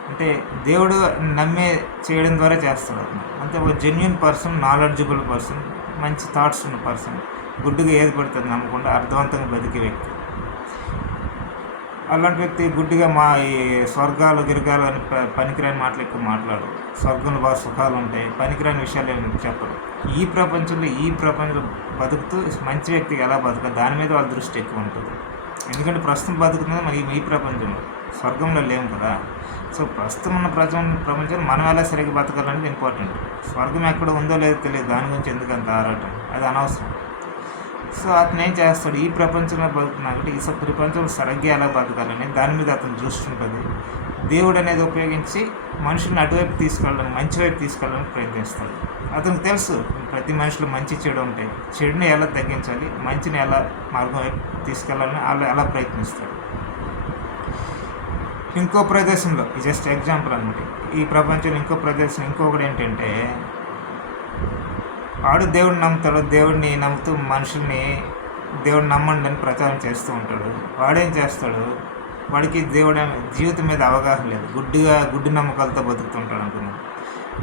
అంటే దేవుడు నమ్మే చేయడం ద్వారా చేస్తాడు అతను. అంటే ఒక జెన్యున్ పర్సన్, నాలెడ్జబుల్ పర్సన్, మంచి థాట్స్ ఉన్న పర్సన్, గుడ్డుగా ఏది పడుతుంది నమ్మకుండా అర్థవంతంగా బతికే వ్యక్తి. అలాంటి వ్యక్తి గుడ్డిగా ఈ స్వర్గాలు గిరిగాలు అని పనికిరాని మాటలు ఎక్కువ మాట్లాడు. స్వర్గంలో బాగా సుఖాలు ఉంటాయి, పనికిరాని విషయాలు ఏమి చెప్పరు. ఈ ప్రపంచంలో బతుకుతూ మంచి వ్యక్తికి ఎలా బతకాలి దాని మీద వాళ్ళ దృష్టి ఎక్కువ ఉంటుంది. ఎందుకంటే ప్రస్తుతం బతుకుతుంది మరి ఈ ప్రపంచంలో, స్వర్గంలో లేము కదా. సో ప్రస్తుతం ఉన్న ప్రపంచంలో మనం ఎలా సరిగ్గా బతకాలనేది ఇంపార్టెంట్. స్వర్గం ఎక్కడ ఉందో లేదో తెలియదు, దాని గురించి ఎందుకంత ఆరాటం, అది అనవసరం. సో అతను ఏం చేస్తాడు, ఈ ప్రపంచంలో బతుకుతున్నాడు, ఈ ప్రపంచంలో సరిగ్గా ఎలా బతకాలని దాని మీద అతను దృష్టి ఉంటుంది. దేవుడు అనేది ఉపయోగించి మనుషుల్ని అటువైపు తీసుకెళ్ళడం, మంచి వైపు తీసుకెళ్ళడానికి ప్రయత్నిస్తాడు. అతనికి తెలుసు ప్రతి మనిషిలో మంచి చెడు ఉంటాయి, చెడుని ఎలా తగ్గించాలి, మంచిని ఎలా మార్గం వైపు తీసుకెళ్ళాలని అలా ప్రయత్నిస్తాడు. ఇంకో ప్రదేశంలో, జస్ట్ ఎగ్జాంపుల్ అనమాట, ఈ ప్రపంచంలో ఇంకో ప్రదేశం ఇంకొకటి ఏంటంటే, వాడు దేవుడిని నమ్ముతాడు, దేవుడిని నమ్ముతూ మనుషుల్ని దేవుడిని నమ్మండి అని ప్రచారం చేస్తూ ఉంటాడు. వాడేం చేస్తాడు, వాడికి దేవుడి జీవితం మీద అవగాహన లేదు, గుడ్డి నమ్మకాలతో బతుకుతుంటాడు అనుకున్నాడు.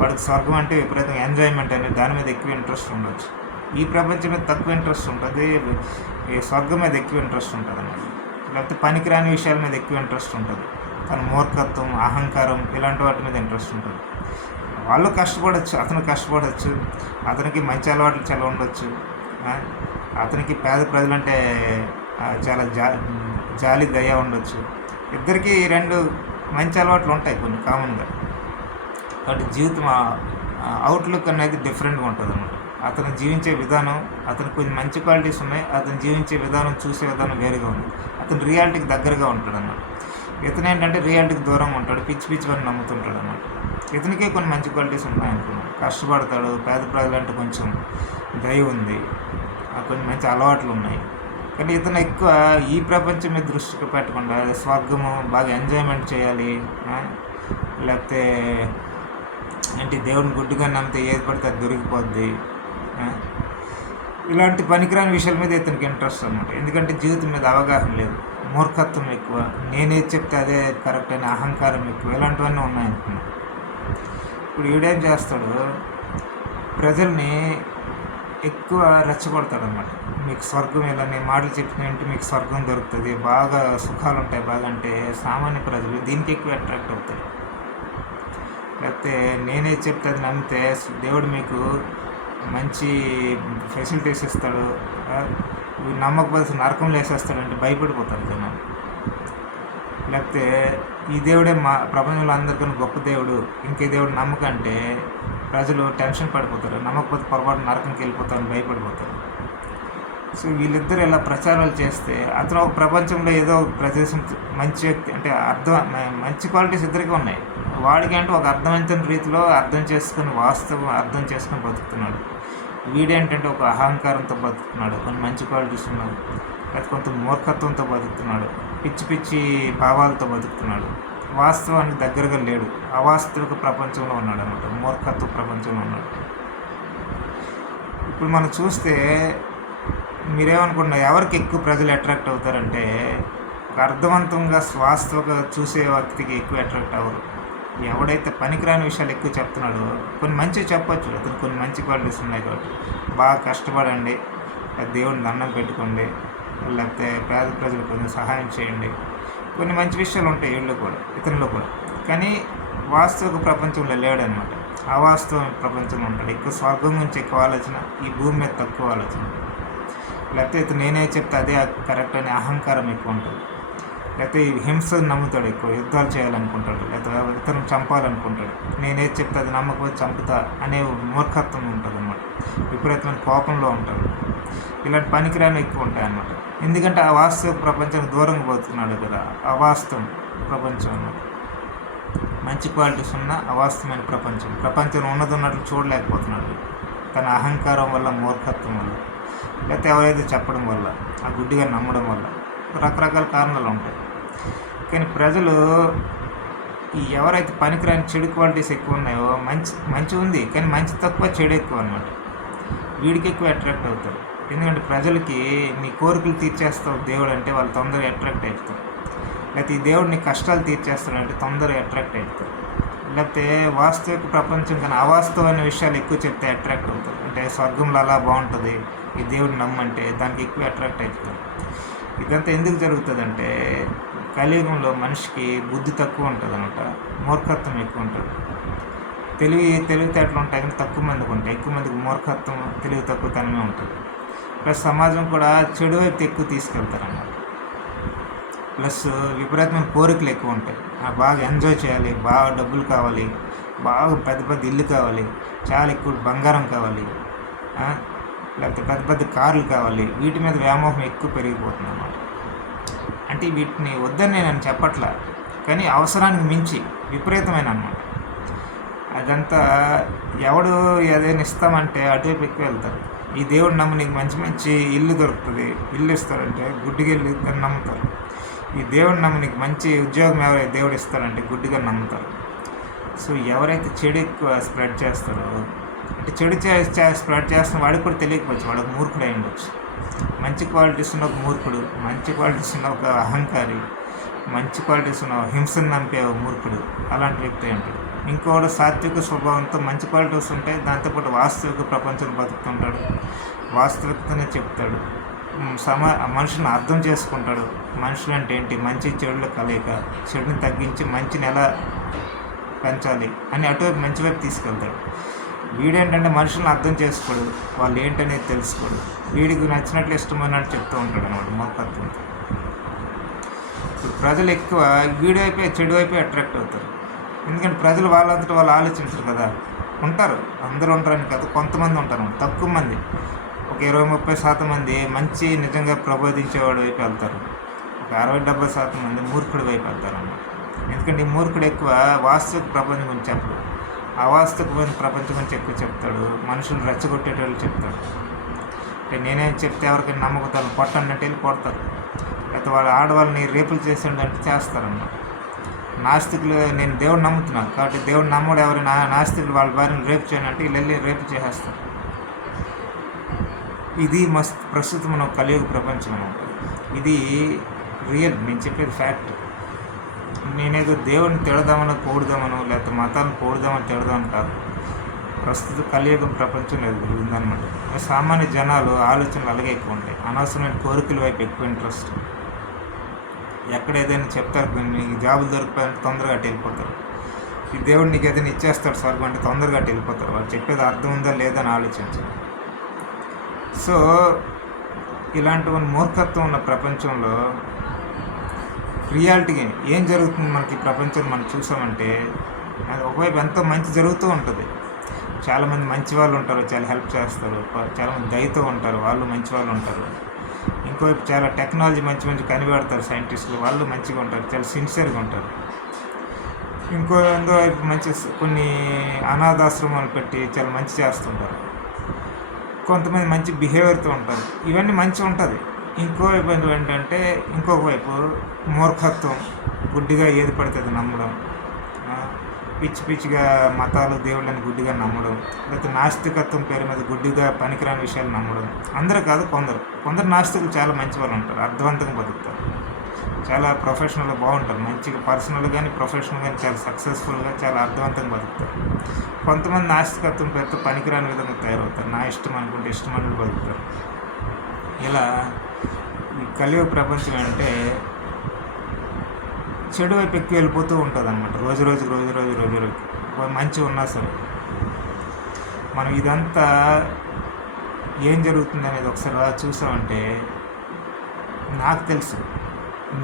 వాడికి స్వర్గం అంటే విపరీతంగా ఎంజాయ్మెంట్ అనేది దాని మీద ఎక్కువ ఇంట్రెస్ట్ ఉండొచ్చు. ఈ ప్రపంచం మీద తక్కువ ఇంట్రెస్ట్ ఉంటుంది, ఈ స్వర్గం మీద ఎక్కువ ఇంట్రెస్ట్ ఉంటుంది అన్నమాట. లేకపోతే పనికిరాని విషయాల మీద ఎక్కువ ఇంట్రెస్ట్ ఉంటుంది, తన మూర్ఖత్వం, అహంకారం ఇలాంటి వాటి మీద ఇంట్రెస్ట్ ఉంటుంది. వాళ్ళు కష్టపడవచ్చు, అతను కష్టపడవచ్చు, అతనికి మంచి అలవాట్లు చాలా ఉండొచ్చు, అతనికి పేద ప్రజలంటే చాలా జాలి దయ ఉండొచ్చు. ఇద్దరికీ రెండు మంచి అలవాట్లు ఉంటాయి కొన్ని కామన్గా. కాబట్టి జీవితం అవుట్లుక్ అనేది డిఫరెంట్గా ఉంటుంది అన్నమాట. అతను జీవించే విధానం, అతనికి కొన్ని మంచి క్వాలిటీస్ ఉన్నాయి, అతను జీవించే విధానం, చూసే విధానం వేరుగా ఉంది. అతను రియాలిటీకి దగ్గరగా ఉంటాడు అన్నమాట. ఇతను ఏంటంటే రియాలిటీకి దూరంగా ఉంటాడు, పిచ్చి అని నమ్ముతుంటాడు అన్నమాట. ఇతనికే కొన్ని మంచి క్వాలిటీస్ ఉన్నాయనుకున్నాడు, కష్టపడతాడు, పేద ప్రజలంటే కొంచెం దయ ఉంది, కొన్ని మంచి అలవాట్లు ఉన్నాయి. కానీ ఇతను ఎక్కువ ఈ ప్రపంచం మీద దృష్టి పెట్టకుండా స్వర్గము బాగా ఎంజాయ్మెంట్ చేయాలి, లేకపోతే ఏంటి దేవుడిని గుడ్డిగా నమ్మితే ఏది పడితే అది దొరికిపోద్ది, ఇలాంటి పనికిరాని విషయాల మీద ఇతనికి ఇంట్రెస్ట్ అన్నమాట. ఎందుకంటే జీవితం మీద అవగాహన లేదు, మూర్ఖత్వం ఎక్కువ, నేనేది చెప్తే అదే కరెక్ట్ అని అహంకారం ఎక్కువ, ఇలాంటివన్నీ ఉన్నాయనుకున్నాను. ఇప్పుడు వీడేం చేస్తాడు, ప్రజల్ని ఎక్కువ రెచ్చగొడతాడు అన్నమాట. మీకు స్వర్గం ఇలా నేను మాటలు చెప్పినట్టు మీకు స్వర్గం దొరుకుతుంది, బాగా సుఖాలు ఉంటాయి, బాగా అంటే సామాన్య ప్రజలు దీనికి ఎక్కువ అట్రాక్ట్ అవుతారు. లేకపోతే నేనే చెప్తే అది నమ్మితే దేవుడు మీకు మంచి ఫెసిలిటీస్ ఇస్తాడు, నమ్మకపోతే నరకంలో వేసేస్తాడంటే భయపడిపోతారు జనాలు. లేకపోతే ఈ దేవుడే మా ప్రపంచంలో అందరికన్నా గొప్ప దేవుడు, ఇంకే దేవుడు నమ్మకంటే ప్రజలు టెన్షన్ పడిపోతారు, నమ్మకపోతే పొరపాటు నరకంకి వెళ్ళిపోతారని భయపడిపోతారు. సో వీళ్ళిద్దరు ఇలా ప్రచారాలు చేస్తే అతను ఒక ప్రపంచంలో ఏదో ప్రదేశం మంచి వ్యక్తి అంటే మంచి క్వాలిటీస్ ఇద్దరికీ ఉన్నాయి. వాడికి అంటే ఒక అర్థవంతమైన రీతిలో వాస్తవం అర్థం చేసుకొని బతుకుతున్నాడు. వీడేంటంటే ఒక అహంకారంతో బతుకుతున్నాడు, కొన్ని మంచి క్వాలిటీస్ ఉన్నాయి, లేకపోతే కొంత మూర్ఖత్వంతో బతుకుతున్నాడు, పిచ్చి భావాలతో బతుకుతున్నాడు, వాస్తవానికి దగ్గరగా లేడు, అవాస్తవిక ప్రపంచంలో ఉన్నాడు అన్నమాట, మూర్ఖత్వ ప్రపంచంలో ఉన్నాడు. ఇప్పుడు మనం చూస్తే మీరేమనుకుంటున్నారు, ఎవరికి ఎక్కువ ప్రజలు అట్రాక్ట్ అవుతారంటే ఒక అర్థవంతంగా వాస్తవంగా చూసే వ్యక్తికి ఎక్కువ అట్రాక్ట్ అవ్వరు. ఎవడైతే పనికిరాని విషయాలు ఎక్కువ చెప్తున్నాడో, కొన్ని మంచివి చెప్పచ్చు, అతను కొన్ని మంచి క్వాలిటీస్ ఉన్నాయి కాబట్టి బాగా కష్టపడండి, దేవుడిని దండం పెట్టుకోండి, లేకపోతే పేద ప్రజలకు కొంచెం సహాయం చేయండి, కొన్ని మంచి విషయాలు ఉంటాయి వీళ్ళు కూడా, ఇతరులు కూడా. కానీ వాస్తవిక ప్రపంచంలో లేడనమాట, అవాస్తవ ప్రపంచంలో ఉంటాడు. ఎక్కువ స్వర్గం గురించి ఎక్కువ ఆలోచన, ఈ భూమి మీద తక్కువ ఆలోచన. లేకపోతే ఇతను నేనే చెప్తే అదే కరెక్ట్ అనే అహంకారం ఎక్కువ ఉంటుంది. లేకపోతే హింసను నమ్ముతాడు, ఎక్కువ యుద్ధాలు చేయాలనుకుంటాడు, లేకపోతే ఇతను చంపాలనుకుంటాడు, నేనేది చెప్తే అది నమ్మకపోతే చంపుతా అనే మూర్ఖత్వం ఉంటుంది అన్నమాట. విపరీతమైన కోపంలో ఉంటాడు. ఇలాంటి పనికిరాని ఎక్కువ ఉంటాయి అన్నమాట. ఎందుకంటే ఆ వాస్తవ ప్రపంచానికి దూరంగా పోతున్నాడు కదా, అవాస్తవం ప్రపంచం అన్నమాట. మంచి క్వాలిటీస్ ఉన్న అవాస్తవమైన ప్రపంచంలో ఉన్నది ఉన్నట్లు చూడలేకపోతున్నాడు. తన అహంకారం వల్ల, మూర్ఖత్వం వల్ల, లేకపోతే ఎవరైతే చెప్పడం వల్ల, ఆ గుడ్డిగా నమ్మడం వల్ల రకరకాల కారణాలు ఉంటాయి. కానీ ప్రజలు ఈ ఎవరైతే పనికిరాని చెడు క్వాలిటీస్ ఎక్కువ ఉన్నాయో, మంచి ఉంది కానీ మంచి తక్కువ, చెడు ఎక్కువ అన్నమాట, వీడికి ఎక్కువ అట్రాక్ట్ అవుతారు. ఎందుకంటే ప్రజలకి నీ కోరికలు తీర్చేస్తావు దేవుడు అంటే వాళ్ళు తొందరగా అట్రాక్ట్ అవుతారు. లేకపోతే ఈ దేవుడు నీ కష్టాలు తీర్చేస్తాడంటే తొందరగా అట్రాక్ట్ అవుతారు. లేకపోతే వాస్తవిక ప్రపంచం కానీ అవాస్తవమైన విషయాలు ఎక్కువ చెప్తే అట్రాక్ట్ అవుతారు. అంటే స్వర్గంలో అలా బాగుంటుంది, ఈ దేవుడిని నమ్మంటే దానికి ఎక్కువ అట్రాక్ట్ అవుతారు. ఇదంతా ఎందుకు జరుగుతుందంటే కలియుగంలో మనిషికి బుద్ధి తక్కువ ఉంటుంది అనమాట, మూర్ఖత్వం ఎక్కువ ఉంటుంది. తెలివితేటలు ఉంటాయి కానీ తక్కువ మందికి ఉంటాయి, ఎక్కువ మందికి మూర్ఖత్వం, తెలివి తక్కువతనమే ఉంటుంది. ప్లస్ సమాజం కూడా చెడు వైపు ఎక్కువ తీసుకెళ్తారు అన్నమాట. ప్లస్ విపరీతమైన కోరికలు ఎక్కువ ఉంటాయి. బాగా ఎంజాయ్ చేయాలి, బాగా డబ్బులు కావాలి, బాగా పెద్ద పెద్ద ఇల్లు కావాలి, చాలా ఎక్కువ బంగారం కావాలి, లేకపోతే పెద్ద పెద్ద కార్లు కావాలి. వీటి మీద వ్యామోహం ఎక్కువ పెరిగిపోతుంది అన్నమాట. అంటే వీటిని వద్దని నేను చెప్పట్లా, కానీ అవసరానికి మించి విపరీతమైన అన్నమాట. అదంతా ఎవడు ఏదైనా ఇస్తామంటే అటువైపు ఎక్కువ వెళ్తారు. ఈ దేవుడు నమ్ము నీకు మంచి మంచి ఇల్లు దొరుకుతుంది, ఇల్లు ఇస్తారంటే గుడ్డిగా వెళ్ళి దాన్ని నమ్ముతారు. ఈ దేవుడు నమ్ము నీకు మంచి ఉద్యోగం ఎవరైతే దేవుడు ఇస్తారంటే గుడ్డిగా నమ్ముతారు. సో ఎవరైతే చెడు ఎక్కువ స్ప్రెడ్ చేస్తారో, అంటే చెడు స్ప్రెడ్ చేస్తున్న వాడికి కూడా తెలియకపోవచ్చు, వాడు ఒక మూర్ఖుడు అయి ఉండొచ్చు. మంచి క్వాలిటీస్ ఉన్న ఒక మూర్ఖుడు, మంచి క్వాలిటీస్ ఉన్న ఒక అహంకారి, మంచి క్వాలిటీస్ ఉన్న హింసను నమ్మే ఒక మూర్ఖుడు, అలాంటి వ్యక్తి ఉంటాడు. ఇంకోటి సాత్విక స్వభావంతో మంచి క్వాలిటీస్ ఉంటాయి, దాంతోపాటు వాస్తవిక ప్రపంచంలో బతుకుతుంటాడు, వాస్తవికతనే చెప్తాడు, మనుషులను అర్థం చేసుకుంటాడు. మనుషులు అంటే ఏంటి, మంచి చెడుల కలయిక, చెడుని తగ్గించి మంచిని ఎలా పెంచాలి అని అటువైపు మంచి వైపు తీసుకెళ్తాడు. వీడేంటంటే మనుషులను అర్థం చేసుకోడు, వాళ్ళు ఏంటనేది తెలుసుకోడు, వీడికి నచ్చినట్లు ఇష్టమైనట్టు చెప్తూ ఉంటాడు అన్నమాట మూర్ఖత్వంతో. ఇప్పుడు ప్రజలు ఎక్కువ వీడి వైపే, చెడు వైపే అట్రాక్ట్ అవుతారు. ఎందుకంటే ప్రజలు వాళ్ళంతటా వాళ్ళు ఆలోచించరు కదా. ఉంటారు, అందరూ ఉంటారని కాదు, కొంతమంది ఉంటారు, తక్కువ మంది, ఒక 20-30% మంది మంచి నిజంగా ప్రబోధించేవాడి వైపు వెళ్తారు, ఒక 60-70% మంది మూర్ఖుడి వైపు వెళ్తారు అన్నమాట. ఎందుకంటే ఈ మూర్ఖుడు ఎక్కువ వాస్తవిక ప్రపంచం గురించి చెప్పడు, అవాస్తవికమైన ప్రపంచం గురించి ఎక్కువ చెప్తాడు, మనుషులు రెచ్చగొట్టేటోళ్ళు చెప్తాడు. అంటే నేనేం చెప్తే ఎవరికైనా నమ్మకతాను, కొట్టండి అంటే వెళ్ళి కొడతారు, లేకపోతే వాళ్ళు ఆడవాళ్ళని రేపులు చేసేటంటే చేస్తారన్నమాట. నాస్తికులు, నేను దేవుడు నమ్ముతున్నాను కాబట్టి దేవుడు నమ్ముడు ఎవరైనా నాస్తికులు వాళ్ళ భార్యను రేపు చేయనంటే వీళ్ళు వెళ్ళి రేపు చేసేస్తారు. ఇది ప్రస్తుతం మన కలియుగ ప్రపంచం అనమాట. ఇది రియల్, నేను చెప్పేది ఫ్యాక్ట్. నేనేదో దేవుడిని తిడదామనో పోడుదామనో, లేకపోతే మతాలను పోడుదామని తిడదామని కాదు. ప్రస్తుత కలియుగం ప్రపంచంలో ఉందన్నమాట. సామాన్య జనాలు ఆలోచనలు అలాగే ఎక్కువ ఉంటాయి, అనవసరమైన కోరికల వైపు ఎక్కువ ఇంట్రెస్ట్. ఎక్కడ ఏదైనా చెప్తారు, మీకు జాబులు దొరికిపోయారంటే తొందరగా అటు వెళ్ళిపోతారు. ఈ దేవుడు నీకు ఏదైనా ఇచ్చేస్తాడు స్వర్గం అంటే తొందరగా అటు వెళ్ళిపోతారు. వాళ్ళు చెప్పేది అర్థం ఉందా లేదా అని ఆలోచించారు. సో ఇలాంటి మూర్ఖత్వం ఉన్న ప్రపంచంలో రియాలిటీగా ఏం జరుగుతుంది మనకి ప్రపంచం మనం చూసామంటే, అది ఒకవైపు ఎంతో మంచి జరుగుతూ ఉంటుంది. చాలామంది మంచి వాళ్ళు ఉంటారు, చాలా హెల్ప్ చేస్తారు, చాలామంది దయతో ఉంటారు, వాళ్ళు మంచి వాళ్ళు ఉంటారు. ఇంకోవైపు చాలా టెక్నాలజీ మంచి కనిపెడతారు సైంటిస్టులు, వాళ్ళు మంచిగా ఉంటారు, చాలా సిన్సియర్గా ఉంటారు. ఇంకోవైపు మంచి కొన్ని అనాథాశ్రమాలు పెట్టి చాలా మంచి చేస్తుంటారు. కొంతమంది మంచి బిహేవియర్తో ఉంటారు, ఇవన్నీ మంచి ఉంటుంది. ఇంకోవైపు ఏంటంటే, ఇంకొక వైపు మూర్ఖత్వం, గుడ్డిగా ఏది పడుతుంది నమ్మడం, పిచ్చిగా మతాలు దేవుళ్ళని గుడ్డిగా నమ్మడం, లేకపోతే నాస్తికత్వం పేరు మీద గుడ్డిగా పనికిరాని విషయాలు నమ్మడం. అందరూ కాదు, కొందరు నాస్తికులు చాలా మంచి వాళ్ళు ఉంటారు, అర్థవంతంగా బతుకుతారు, చాలా ప్రొఫెషనల్గా బాగుంటారు, మంచిగా పర్సనల్ కానీ ప్రొఫెషనల్ కానీ చాలా సక్సెస్ఫుల్గా చాలా అర్థవంతంగా బతుకుతారు. కొంతమంది నాస్తికత్వం పేరుతో పనికిరాని విధంగా తయారవుతారు, నా ఇష్టం అనుకుంటే ఇష్టం అని బతుకుతారు. ఇలా ఈ కలియుగ ప్రపంచం అంటే చెడు వైపు ఎక్కువ వెళ్ళిపోతూ ఉంటుంది అన్నమాట. రోజు మంచి ఉన్నా సరే మనం ఇదంతా ఏం జరుగుతుంది అనేది ఒకసారి చూసామంటే, నాకు తెలుసు,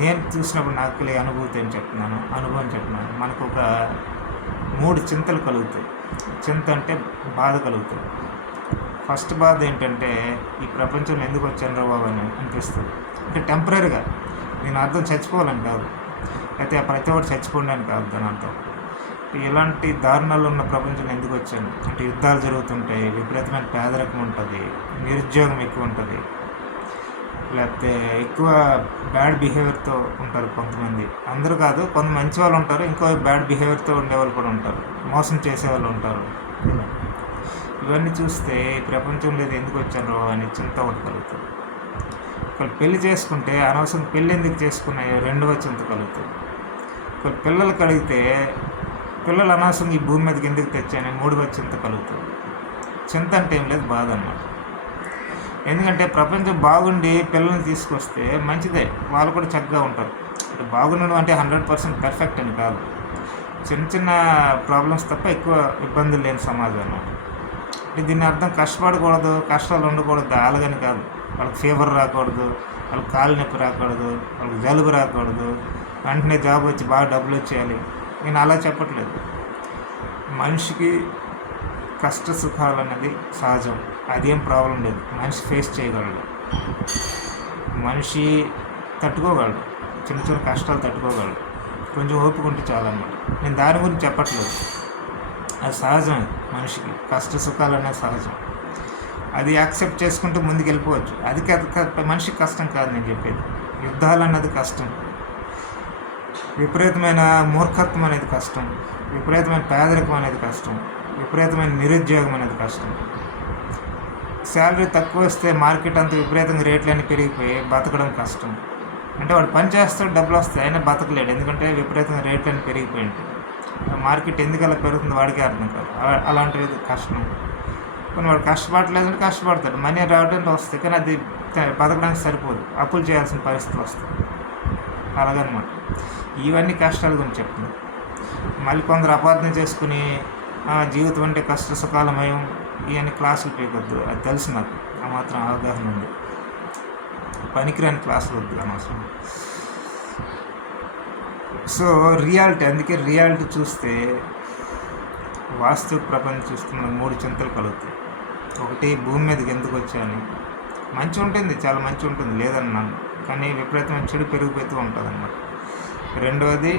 నేను చూసినప్పుడు నాకు కలిగే అనుభవం చెప్తున్నాను. మనకు ఒక 3 చింతలు కలుగుతాయి. చింత అంటే బాధ కలుగుతుంది. ఫస్ట్ బాధ ఏంటంటే, ఈ ప్రపంచంలో ఎందుకు వచ్చాను రా బాబు అని అనిపిస్తుంది. అంటే టెంపరీగా, నేను అర్థం చచ్చిపోవాలని కాదు, అయితే ప్రతి ఒక్కటి చచ్చిపోండి అని కాదు దాని అర్థం. ఇలాంటి దారుణాలు ఉన్న ప్రపంచంలో ఎందుకు వచ్చాను అంటే యుద్ధాలు జరుగుతుంటాయి, విపరీతమైన పేదరికం ఉంటుంది, నిరుద్యోగం ఎక్కువ ఉంటుంది, లేకపోతే ఎక్కువ బ్యాడ్ బిహేవియర్తో ఉంటారు కొంతమంది. అందరూ కాదు, కొంత మంచి వాళ్ళు ఉంటారు, ఇంకో బ్యాడ్ బిహేవియర్తో ఉండేవాళ్ళు కూడా ఉంటారు, మోసం చేసేవాళ్ళు ఉంటారు. ఇవన్నీ చూస్తే ఈ ప్రపంచంలో ఇది ఎందుకు వచ్చారో అని చింత ఒకటి కలుగుతుంది. ఒకళ్ళు పెళ్లి చేసుకుంటే అనవసరం పెళ్ళి ఎందుకు చేసుకున్నాయో రెండవ చింత కలుగుతుంది. ఒకళ్ళు పిల్లలు కలిగితే పిల్లలు అనవసరం ఈ భూమి మీదకి ఎందుకు తెచ్చాయని మూడవ చింత కలుగుతుంది. చింత అంటే ఏం లేదు, బాధ అన్నమాట. ఎందుకంటే ప్రపంచం బాగుండి పిల్లల్ని తీసుకొస్తే మంచిదే, వాళ్ళు కూడా చక్కగా ఉంటారు. బాగుండడం అంటే 100% పర్ఫెక్ట్ అని కాదు, చిన్న చిన్న ప్రాబ్లమ్స్ తప్ప ఎక్కువ ఇబ్బందులు లేని సమాజం అన్నమాట. అంటే దీని అర్థం కష్టపడకూడదు, కష్టాలు ఉండకూడదు అలాగని కాదు. వాళ్ళకి ఫీవర్ రాకూడదు, వాళ్ళకి కాలు నొప్పి రాకూడదు, వాళ్ళకి జలుబు రాకూడదు, వెంటనే జాబ్ వచ్చి బాగా డబ్బులు వచ్చేయాలి, నేను అలా చెప్పట్లేదు. మనిషికి కష్ట సుఖాలు అనేది సహజం, అదేం ప్రాబ్లం లేదు. మనిషి ఫేస్ చేయగలడు, మనిషి తట్టుకోగలడు, చిన్న చిన్న కష్టాలు తట్టుకోగలడు, కొంచెం ఓపిక ఉంటే చాలన్నమాట. నేను దాని గురించి చెప్పట్లేదు, అది సహజం. మనిషికి కష్ట సుఖాలు అనేది సహజం, అది యాక్సెప్ట్ చేసుకుంటూ ముందుకు వెళ్ళిపోవచ్చు. అది మనిషికి కష్టం కాదు నేను చెప్పేది. యుద్ధాలు అన్నది కష్టం, విపరీతమైన మూర్ఖత్వం అనేది కష్టం, విపరీతమైన పేదరికం అనేది కష్టం, విపరీతమైన నిరుద్యోగం అనేది కష్టం. శాలరీ తక్కువ వస్తే మార్కెట్ అంతా విపరీతంగా రేట్లన్నీ పెరిగిపోయి బతకడం కష్టం. అంటే వాడు పని చేస్తాడు, డబ్బులు వస్తాయి, అయినా బతకలేడు, ఎందుకంటే విపరీతంగా రేట్లన్నీ పెరిగిపోయి ఉంటాయి. మార్కెట్ ఎందుకలా పెరుగుతుంది వాడికే అర్థం కాదు. అలాంటివి కష్టం. కొన్ని వాడు కష్టపడలేదంటే కష్టపడతాడు, మనీ రావడానికి వస్తాయి, కానీ అది బతకడానికి సరిపోదు, అప్పులు చేయాల్సిన పరిస్థితి వస్తుంది. అలాగనమాట. ఇవన్నీ కష్టాల గురించి చెప్తుంది. మళ్ళీ కొందరు అపార్థం చేసుకుని జీవితం అంటే కష్ట సుఖాలమయం ఇవన్నీ క్లాసులు పీకొద్దు, అది తెలుసు నాకు, ఆ మాత్రం అవగాహన ఉంది. పనికిరాని క్లాసులు వద్దు అనవసరం. సో రియాలిటీ, అందుకే రియాలిటీ చూస్తే వాస్తవిక ప్రపంచం చూస్తే మనకు 3 చింతలు కలుగుతాయి. ఒకటి, భూమి మీదకి ఎందుకు వచ్చాయని. మంచి ఉంటుంది, చాలా మంచి ఉంటుంది, లేదన్నాను, కానీ విపరీతమైన చెడు పెరిగిపోతూ ఉంటుంది అన్నమాట. రెండవది,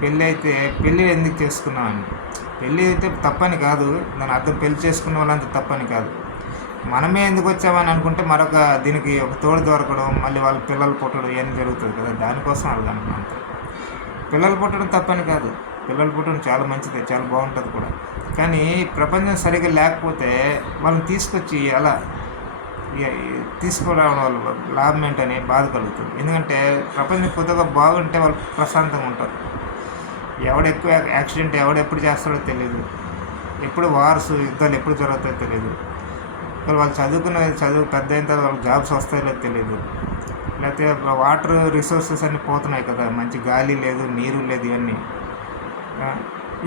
పెళ్ళి ఎందుకు చేసుకున్నామని. పెళ్ళి అయితే తప్పని కాదు, దాని అర్థం పెళ్లి చేసుకున్న వాళ్ళంతా తప్పని కాదు. మనమే ఎందుకు వచ్చామని అనుకుంటే మరొక దీనికి ఒక తోడు దొరకడం, మళ్ళీ వాళ్ళ పిల్లలు పుట్టడం ఇవన్నీ జరుగుతుంది కదా, దానికోసం అది అనుకున్నాను. పిల్లలు పుట్టడం తప్పని కాదు, పిల్లలు పుట్టడం చాలా మంచిది, చాలా బాగుంటుంది కూడా. కానీ ప్రపంచం సరిగ్గా లేకపోతే వాళ్ళని తీసుకొచ్చి అలా తీసుకురావడం వల్ల లాభం ఏంటని బాధ కలుగుతుంది. ఎందుకంటే ప్రపంచం కొద్దిగా బాగుంటే వాళ్ళు ప్రశాంతంగా ఉంటారు. ఎవడెక్కువ యాక్సిడెంట్ ఎవడెప్పుడు చేస్తాడో తెలియదు, ఎప్పుడు వార్స్ యుద్ధాలు ఎప్పుడు జరుగుతాయో తెలియదు, వాళ్ళు చదువు పెద్ద అయిన తర్వాత వాళ్ళకి జాబ్స్ వస్తాయో తెలియదు, లేకపోతే వాటర్ రిసోర్సెస్ అన్నీ పోతున్నాయి కదా, మంచి గాలి లేదు, నీరు లేదు,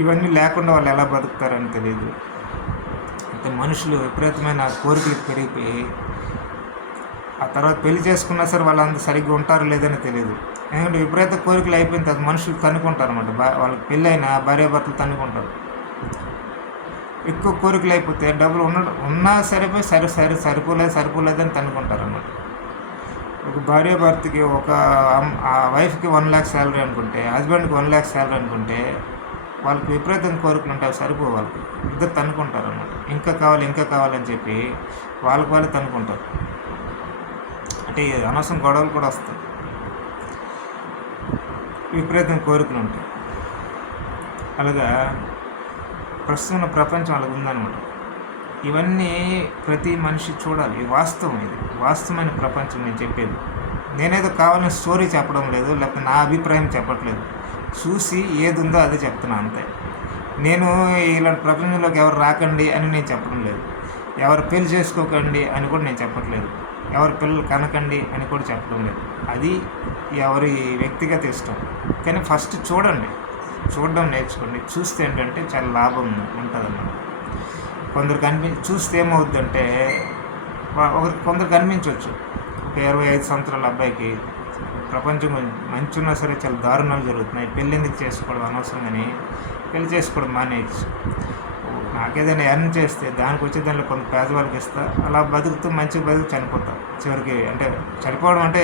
ఇవన్నీ లేకుండా వాళ్ళు ఎలా బతుకుతారని తెలియదు. అంటే మనుషులు విపరీతమైన కోరికలకు పెరిగిపోయి ఆ తర్వాత పెళ్లి చేసుకున్నా సరే వాళ్ళంతా సరిగ్గా ఉంటారో లేదని తెలియదు. ఎందుకంటే విపరీత కోరికలు అయిపోయిన తర్వాత మనుషులు తన్నుకుంటారు అన్నమాట. వాళ్ళకి పెళ్ళైనా భార్యాభర్తలు తన్నుకుంటారు. ఎక్కువ కోరికలు అయిపోతే డబ్బులు ఉన్నా సరిపోలేదని తన్నుకుంటారు అన్నమాట. ఒక భార్యాభర్తకి ఆ వైఫ్కి 1 lakh శాలరీ అనుకుంటే, హస్బెండ్కి 1 lakh శాలరీ అనుకుంటే, వాళ్ళకి విపరీతంగా కోరికలు ఉంటాయి, సరిపోవు, వాళ్ళకి ఇద్దరు తన్నుకుంటారు అన్నమాట. ఇంకా కావాలని చెప్పి వాళ్ళే తన్నుకుంటారు. అంటే అనవసరం గొడవలు కూడా వస్తాయి, విపరీతంగా కోరికలు ఉంటాయి. అలాగా ప్రస్తుతం ప్రపంచం అలాగ ఉందన్నమాట. ఇవన్నీ ప్రతి మనిషి చూడాలి. ఇది వాస్తవమైన ప్రపంచం నేను చెప్పేది. నేనేదో కావాలని స్టోరీ చెప్పడం లేదు, లేకపోతే నా అభిప్రాయం చెప్పట్లేదు. చూసి ఏది ఉందో అదే చెప్తున్నా అంతే. నేను ఇలాంటి ప్రపంచంలోకి ఎవరు రాకండి అని నేను చెప్పడం లేదు, ఎవరు పెళ్లి చేసుకోకండి అని కూడా నేను చెప్పట్లేదు, ఎవరు పిల్లలు కనకండి అని కూడా చెప్పడం లేదు. అది ఎవరి వ్యక్తిగత ఇష్టం. కానీ ఫస్ట్ చూడడం నేర్చుకోండి. చూస్తే ఏంటంటే చాలా లాభం ఉంటుంది అన్నమాట. కొందరు చూస్తే ఏమవుద్దంటే, కొందరు కనిపించవచ్చు. ఒక 25 సంవత్సరాల అబ్బాయికి ప్రపంచం మంచి ఉన్నా సరే చాలా దారుణాలు జరుగుతున్నాయి, పెళ్ళి ఎందుకు చేసుకోవడం అనవసరంగాని పెళ్లి చేసుకోవడం మానేయచ్చు. నాకేదైనా ఎర్న్ చేస్తే దానికి వచ్చే దానిలో కొంత పేదవాళ్ళకి ఇస్తా, అలా బతుకుతూ మంచిగా చనిపోతాం చివరికి. అంటే చనిపోవడం అంటే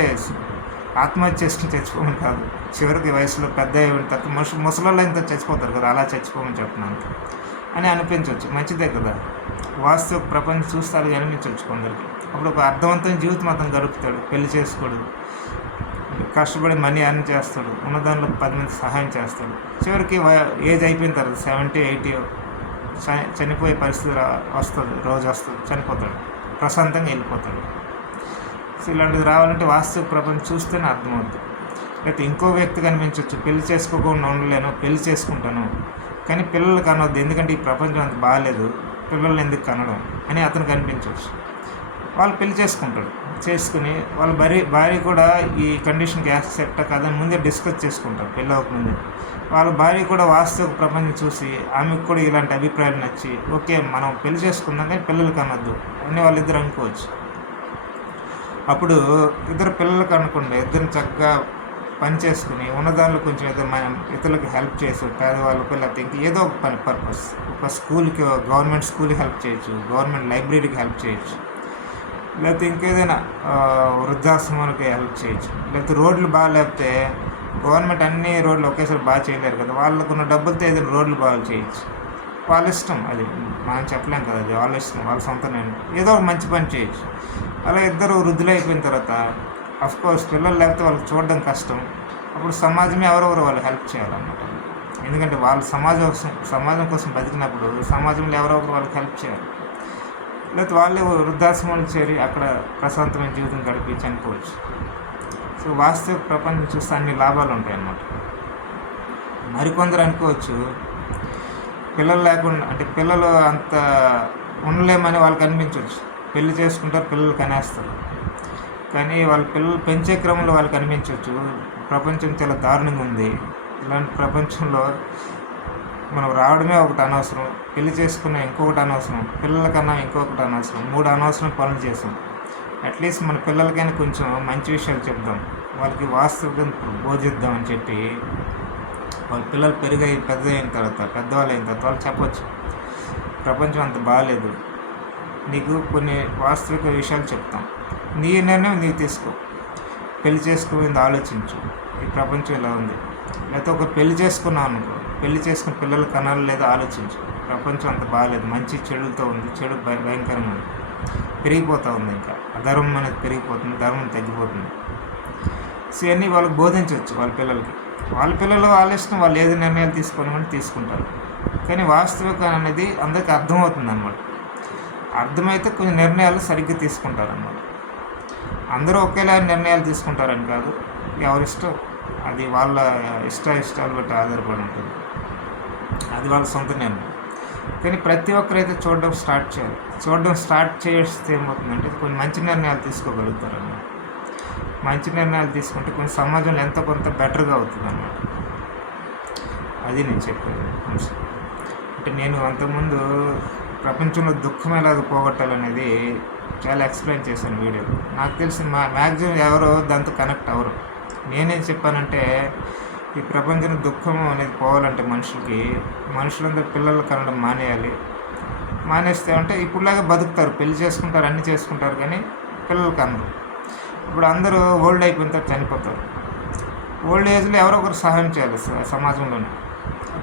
ఆత్మహత్య చేసుకుని చచ్చిపోమని కాదు, చివరికి వయసులో పెద్ద అయిన తర్వాత ముసలోళ్ళు ఇంత చచ్చిపోతారు కదా, అలా చచ్చిపోమని చెప్తున్నాను అని అనిపించవచ్చు. మంచిదే కదా, వాస్తవ ప్రపంచం చూస్తే అది అనిపించవచ్చు కొందరికి. అప్పుడు ఒక అర్థవంతమైన జీవితం అతను గడుపుతాడు, పెళ్లి చేసుకోడు, కష్టపడి మనీ ఎర్న్ చేస్తాడు, ఉన్న దానిలో 10 మంది సహాయం చేస్తాడు. చివరికి ఏజ్ అయిపోయిన తర్వాత 70, 80 చనిపోయే పరిస్థితి వస్తుంది, రోజు వస్తుంది, చనిపోతాడు, ప్రశాంతంగా వెళ్ళిపోతాడు. సో ఇలాంటిది రావాలంటే వాస్తవ ప్రపంచం చూస్తేనే అర్థమవుతుంది. లేకపోతే ఇంకో వ్యక్తి కనిపించవచ్చు, పెళ్లి చేసుకోకుండా ఉండలేను, పెళ్లి చేసుకుంటాను కానీ పిల్లలు కనవద్దు, ఎందుకంటే ఈ ప్రపంచం అంత బాగాలేదు, పిల్లల్ని ఎందుకు కనడం అని అతను కనిపించవచ్చు. వాళ్ళు పెళ్లి చేసుకుంటాడు, చేసుకుని వాళ్ళ భార్య కూడా ఈ కండిషన్కి యాక్సెప్ట్ కాదని ముందే డిస్కస్ చేసుకుంటారు పెళ్ళి అవ్వకముందే. వాళ్ళ భార్య కూడా వాస్తవ ప్రపంచం చూసి ఆమెకు కూడా ఇలాంటి అభిప్రాయాలు నచ్చి ఓకే మనం పెళ్లి చేసుకుందాం కానీ పిల్లలు కనొద్దు అని వాళ్ళిద్దరు అనుకోవచ్చు. అప్పుడు ఇద్దరు పిల్లలకు అనుకోండి, ఇద్దరిని చక్కగా పని చేసుకుని ఉన్నదానిలో కొంచెం ఏదో మనం ఇతరులకు హెల్ప్ చేసి, పేదవాళ్ళకు లేకపోతే ఇంక ఏదో ఒక పని పర్పస్, ఒక స్కూల్కి, గవర్నమెంట్ స్కూల్కి హెల్ప్ చేయొచ్చు, గవర్నమెంట్ లైబ్రరీకి హెల్ప్ చేయొచ్చు, లేకపోతే ఇంకేదైనా వృద్ధాశ్రమానికి హెల్ప్ చేయొచ్చు, లేకపోతే రోడ్లు లేకపోతే గవర్నమెంట్ అన్ని రోడ్లు ఒకేసారి బాగా చేయలేరు కదా, వాళ్ళకున్న డబ్బులతో ఏదైనా రోడ్లు బాగా చేయొచ్చు. వాళ్ళ ఇష్టం, అది మనం చెప్పలేం కదా, అది వాళ్ళ ఇష్టం, వాళ్ళ సొంత ఏదో ఒక మంచి పని చేయొచ్చు. అలా ఇద్దరు వృద్ధులు అయిపోయిన తర్వాత అఫ్కోర్స్ పిల్లలు లేకపోతే వాళ్ళకి చూడడం కష్టం. అప్పుడు సమాజమే ఎవరెవరు వాళ్ళు హెల్ప్ చేయాలన్నమాట. ఎందుకంటే వాళ్ళు సమాజం కోసం బతికినప్పుడు సమాజంలో ఎవరెవరు వాళ్ళకి హెల్ప్ చేయాలి. లేకపోతే వాళ్ళే వృద్ధాశ్రమాలు చేరి అక్కడ ప్రశాంతమైన జీవితం గడిపి చనిపోవచ్చు. సో వాస్తవ ప్రపంచం చూస్తే అన్ని లాభాలు ఉంటాయి అన్నమాట. మరికొందరు అనుకోవచ్చు పిల్లలు లేకుండా, అంటే పిల్లలు అంత ఉండలేమని వాళ్ళకి అనిపించవచ్చు, పెళ్లి చేసుకుంటారు, పిల్లలు కనేస్తారు, కానీ వాళ్ళ పిల్లలు పెంచే క్రమంలో వాళ్ళకి అనిపించవచ్చు ప్రపంచం చాలా దారుణంగా ఉంది, ఇలాంటి ప్రపంచంలో మనం రావడమే ఒకటి అనవసరం, పెళ్లి చేసుకునే ఇంకొకటి అనవసరం, పిల్లల కన్నా ఇంకొకటి అనవసరం, 3 అనవసరం పనులు చేసాం, అట్లీస్ట్ మన పిల్లలకైనా కొంచెం మంచి విషయాలు చెప్దాం, వాళ్ళకి వాస్తవం బోధిద్దాం అని చెప్పి వాళ్ళ పిల్లలు పెద్ద అయిన తర్వాత, పెద్దవాళ్ళు అయిన తర్వాత వాళ్ళు చెప్పచ్చు ప్రపంచం అంత బాగాలేదు, నీకు కొన్ని వాస్తవిక విషయాలు చెప్తాం, నీ నిర్ణయం నీకు తీసుకో, పెళ్లి చేసుకోయింది ఆలోచించు, ఈ ప్రపంచం ఇలా ఉంది. లేకపోతే ఒక పెళ్లి చేసుకున్నావు అనుకో, పెళ్లి చేసుకుని పిల్లలు కనాలి లేదా ఆలోచించు, ప్రపంచం అంత బాగాలేదు, మంచి చెడులతో ఉంది, చెడు భయంకరంగా ఉంది, పెరిగిపోతూ ఉంది, ఇంకా అధర్మం అనేది పెరిగిపోతుంది, ధర్మం తగ్గిపోతుంది. సో ఇవన్నీ వాళ్ళకి బోధించవచ్చు వాళ్ళ పిల్లలకి. వాళ్ళ పిల్లలు వాళ్ళ ఇష్టం, వాళ్ళు ఏది నిర్ణయాలు తీసుకోవాలని తీసుకుంటారు. కానీ వాస్తవిక అనేది అందరికీ అర్థమవుతుంది అన్నమాట. అర్థమైతే కొన్ని నిర్ణయాలు సరిగ్గా తీసుకుంటారు అన్నమాట. అందరూ ఒకేలా నిర్ణయాలు తీసుకుంటారని కాదు, ఎవరిష్టం అది వాళ్ళ ఇష్టాలు బట్టి ఆధారపడి ఉంటుంది, అది వాళ్ళ సొంత నిర్ణయం. కానీ ప్రతి ఒక్కరైతే చూడడం స్టార్ట్ చేస్తే ఏమవుతుందంటే కొన్ని మంచి నిర్ణయాలు తీసుకోగలుగుతారు అన్నమాట. మంచి నిర్ణయాలు తీసుకుంటే కొన్ని సమాజంలో ఎంతో కొంత బెటర్గా అవుతుంది అన్నమాట. అది నేను చెప్పేది అంశం. అంటే నేను అంతకుముందు ప్రపంచంలో దుఃఖం ఎలాగ పోగొట్టాలనేది చాలా ఎక్స్ప్లెయిన్ చేశాను వీడియోలో. నాకు తెలిసి మ్యాక్సిమం ఎవరో దాంతో కనెక్ట్ అవ్వరు. నేనేం చెప్పానంటే ఈ ప్రపంచంలో దుఃఖం అనేది పోవాలంటే మనుషులందరూ పిల్లలు కనడం మానేస్తే అంటే ఇప్పుడులాగా బతుకుతారు, పెళ్లి చేసుకుంటారు, అన్నీ చేసుకుంటారు, కానీ పిల్లలు కనరు. ఇప్పుడు అందరూ ఓల్డ్ అయిపోయిన తర్వాత చనిపోతారు. ఓల్డ్ ఏజ్లో ఎవరో ఒకరు సహాయం చేయాలి సమాజంలోనే.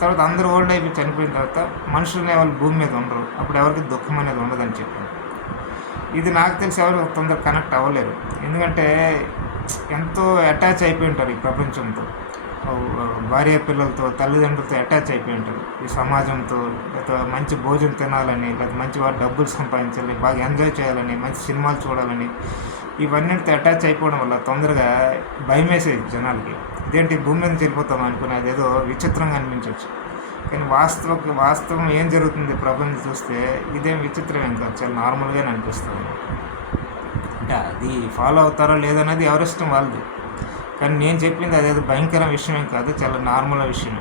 తర్వాత అందరూ ఓల్డ్ అయిపోయి చనిపోయిన తర్వాత మనుషులనే వాళ్ళు భూమి మీద ఉండరు, అప్పుడు ఎవరికి దుఃఖం అనేది ఉండదని చెప్పాను. ఇది నాకు తెలిసి ఎవరు తొందరగా కనెక్ట్ అవ్వలేరు, ఎందుకంటే ఎంతో అటాచ్ అయిపోయి ఉంటారు ఈ ప్రపంచంతో, భార్య పిల్లలతో, తల్లిదండ్రులతో అటాచ్ అయిపోయి ఉంటారు, ఈ సమాజంతో, లేదా మంచి భోజనం తినాలని, లేదా మంచి డబ్బులు సంపాదించాలి, బాగా ఎంజాయ్ చేయాలని, మంచి సినిమాలు చూడాలని, ఇవన్నిటితో అటాచ్ అయిపోవడం వల్ల తొందరగా భయం వేసేది జనాలకి. ఇదేంటి భూమి మీద వెళ్ళిపోతాం అనుకుని అదేదో విచిత్రంగా అనిపించవచ్చు. కానీ వాస్తవం ఏం జరుగుతుంది ప్రపంచం చూస్తే ఇదేం విచిత్రం ఏం కాదు, చాలా నార్మల్గానే అనిపిస్తుంది. అంటే అది ఫాలో అవుతారో లేదనేది ఎవరిష్టం వాళ్ళది, కానీ నేను చెప్పింది అదేదో భయంకర విషయం ఏం కాదు, చాలా నార్మల్ విషయం.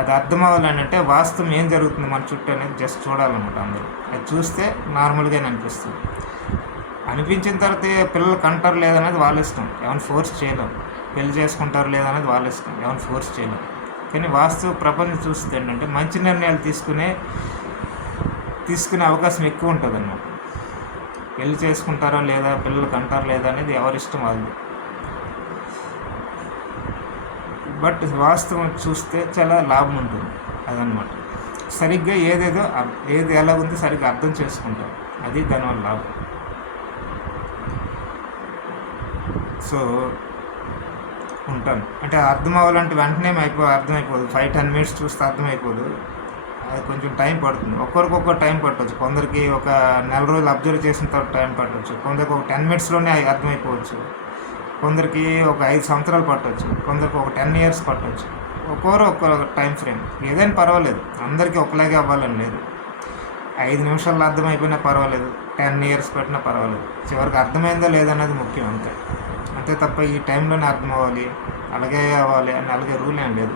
అది అర్థం అవ్వాలని అంటే వాస్తవం ఏం జరుగుతుంది మన చుట్టూ అనేది జస్ట్ చూడాలన్నమాట అందరూ. అది చూస్తే నార్మల్గానే అనిపిస్తుంది. అనిపించిన తర్వాత పిల్లలు కంటారు లేదనేది వాళ్ళ ఇష్టం, ఎవరిని ఫోర్స్ చేయలేం. పెళ్లి చేసుకుంటారు లేదనేది వాళ్ళ ఇష్టం, ఎవరిని ఫోర్స్ చేయలేం. కానీ వాస్తవ ప్రపంచం చూస్తే ఏంటంటే మంచి నిర్ణయాలు తీసుకునే అవకాశం ఎక్కువ ఉంటుంది అన్నమాట. పెళ్లి చేసుకుంటారా లేదా, పిల్లలు కంటారు లేదా అనేది ఎవరిష్టం వాళ్ళది. బట్ వాస్తవం చూస్తే చాలా లాభం ఉంటుంది. అదనమాట. సరిగ్గా ఏది ఎలా ఉందో సరిగ్గా అర్థం చేసుకుంటాం, అది దానివల్ల లాభం. సో ఉంటాను అంటే అర్థం అవ్వాలంటే వెంటనే అర్థమైపోదు. 5-10 మినిట్స్ చూస్తే అర్థమైపోదు. అది కొంచెం టైం పడుతుంది. ఒక్కొక్క టైం పట్టవచ్చు. కొందరికి ఒక నెల రోజులు అబ్జర్వ్ చేసిన తర్వాత టైం పట్టవచ్చు. కొందరికి ఒక 10 మినిట్స్లోనే అర్థమైపోవచ్చు. కొందరికి ఒక 5 సంవత్సరాలు పట్టవచ్చు. కొందరికి ఒక 10 ఇయర్స్ పట్టవచ్చు. ఒక్కొక్క టైం ఫ్రేమ్. ఏదైనా పర్వాలేదు, అందరికీ ఒకలాగే అవ్వాలని లేదు. 5 నిమిషాల్లో అర్థమైపోయినా పర్వాలేదు, 10 ఇయర్స్ పట్టినా పర్వాలేదు. చివరికి అర్థమైందా లేదన్నది ముఖ్యం, అంతే తప్ప ఈ టైంలోనే అర్థం అవ్వాలి, అలాగే అవ్వాలి అని అలాగే రూల్ ఏం లేదు.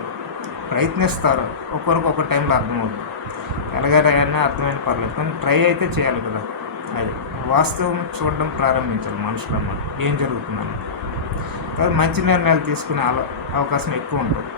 ప్రయత్నిస్తారు, ఒక్కొక్క టైంలో అర్థమవుతుంది. ఎలాగైనా అర్థమైన పర్లేదు, కానీ ట్రై అయితే చేయాలి కదా. అది వాస్తవం చూడడం ప్రారంభించాలి మనుషులు అన్నమాట, ఏం జరుగుతుందన్నమాట. కానీ మంచి నిర్ణయాలు తీసుకునే అవకాశం ఎక్కువ ఉంటుంది.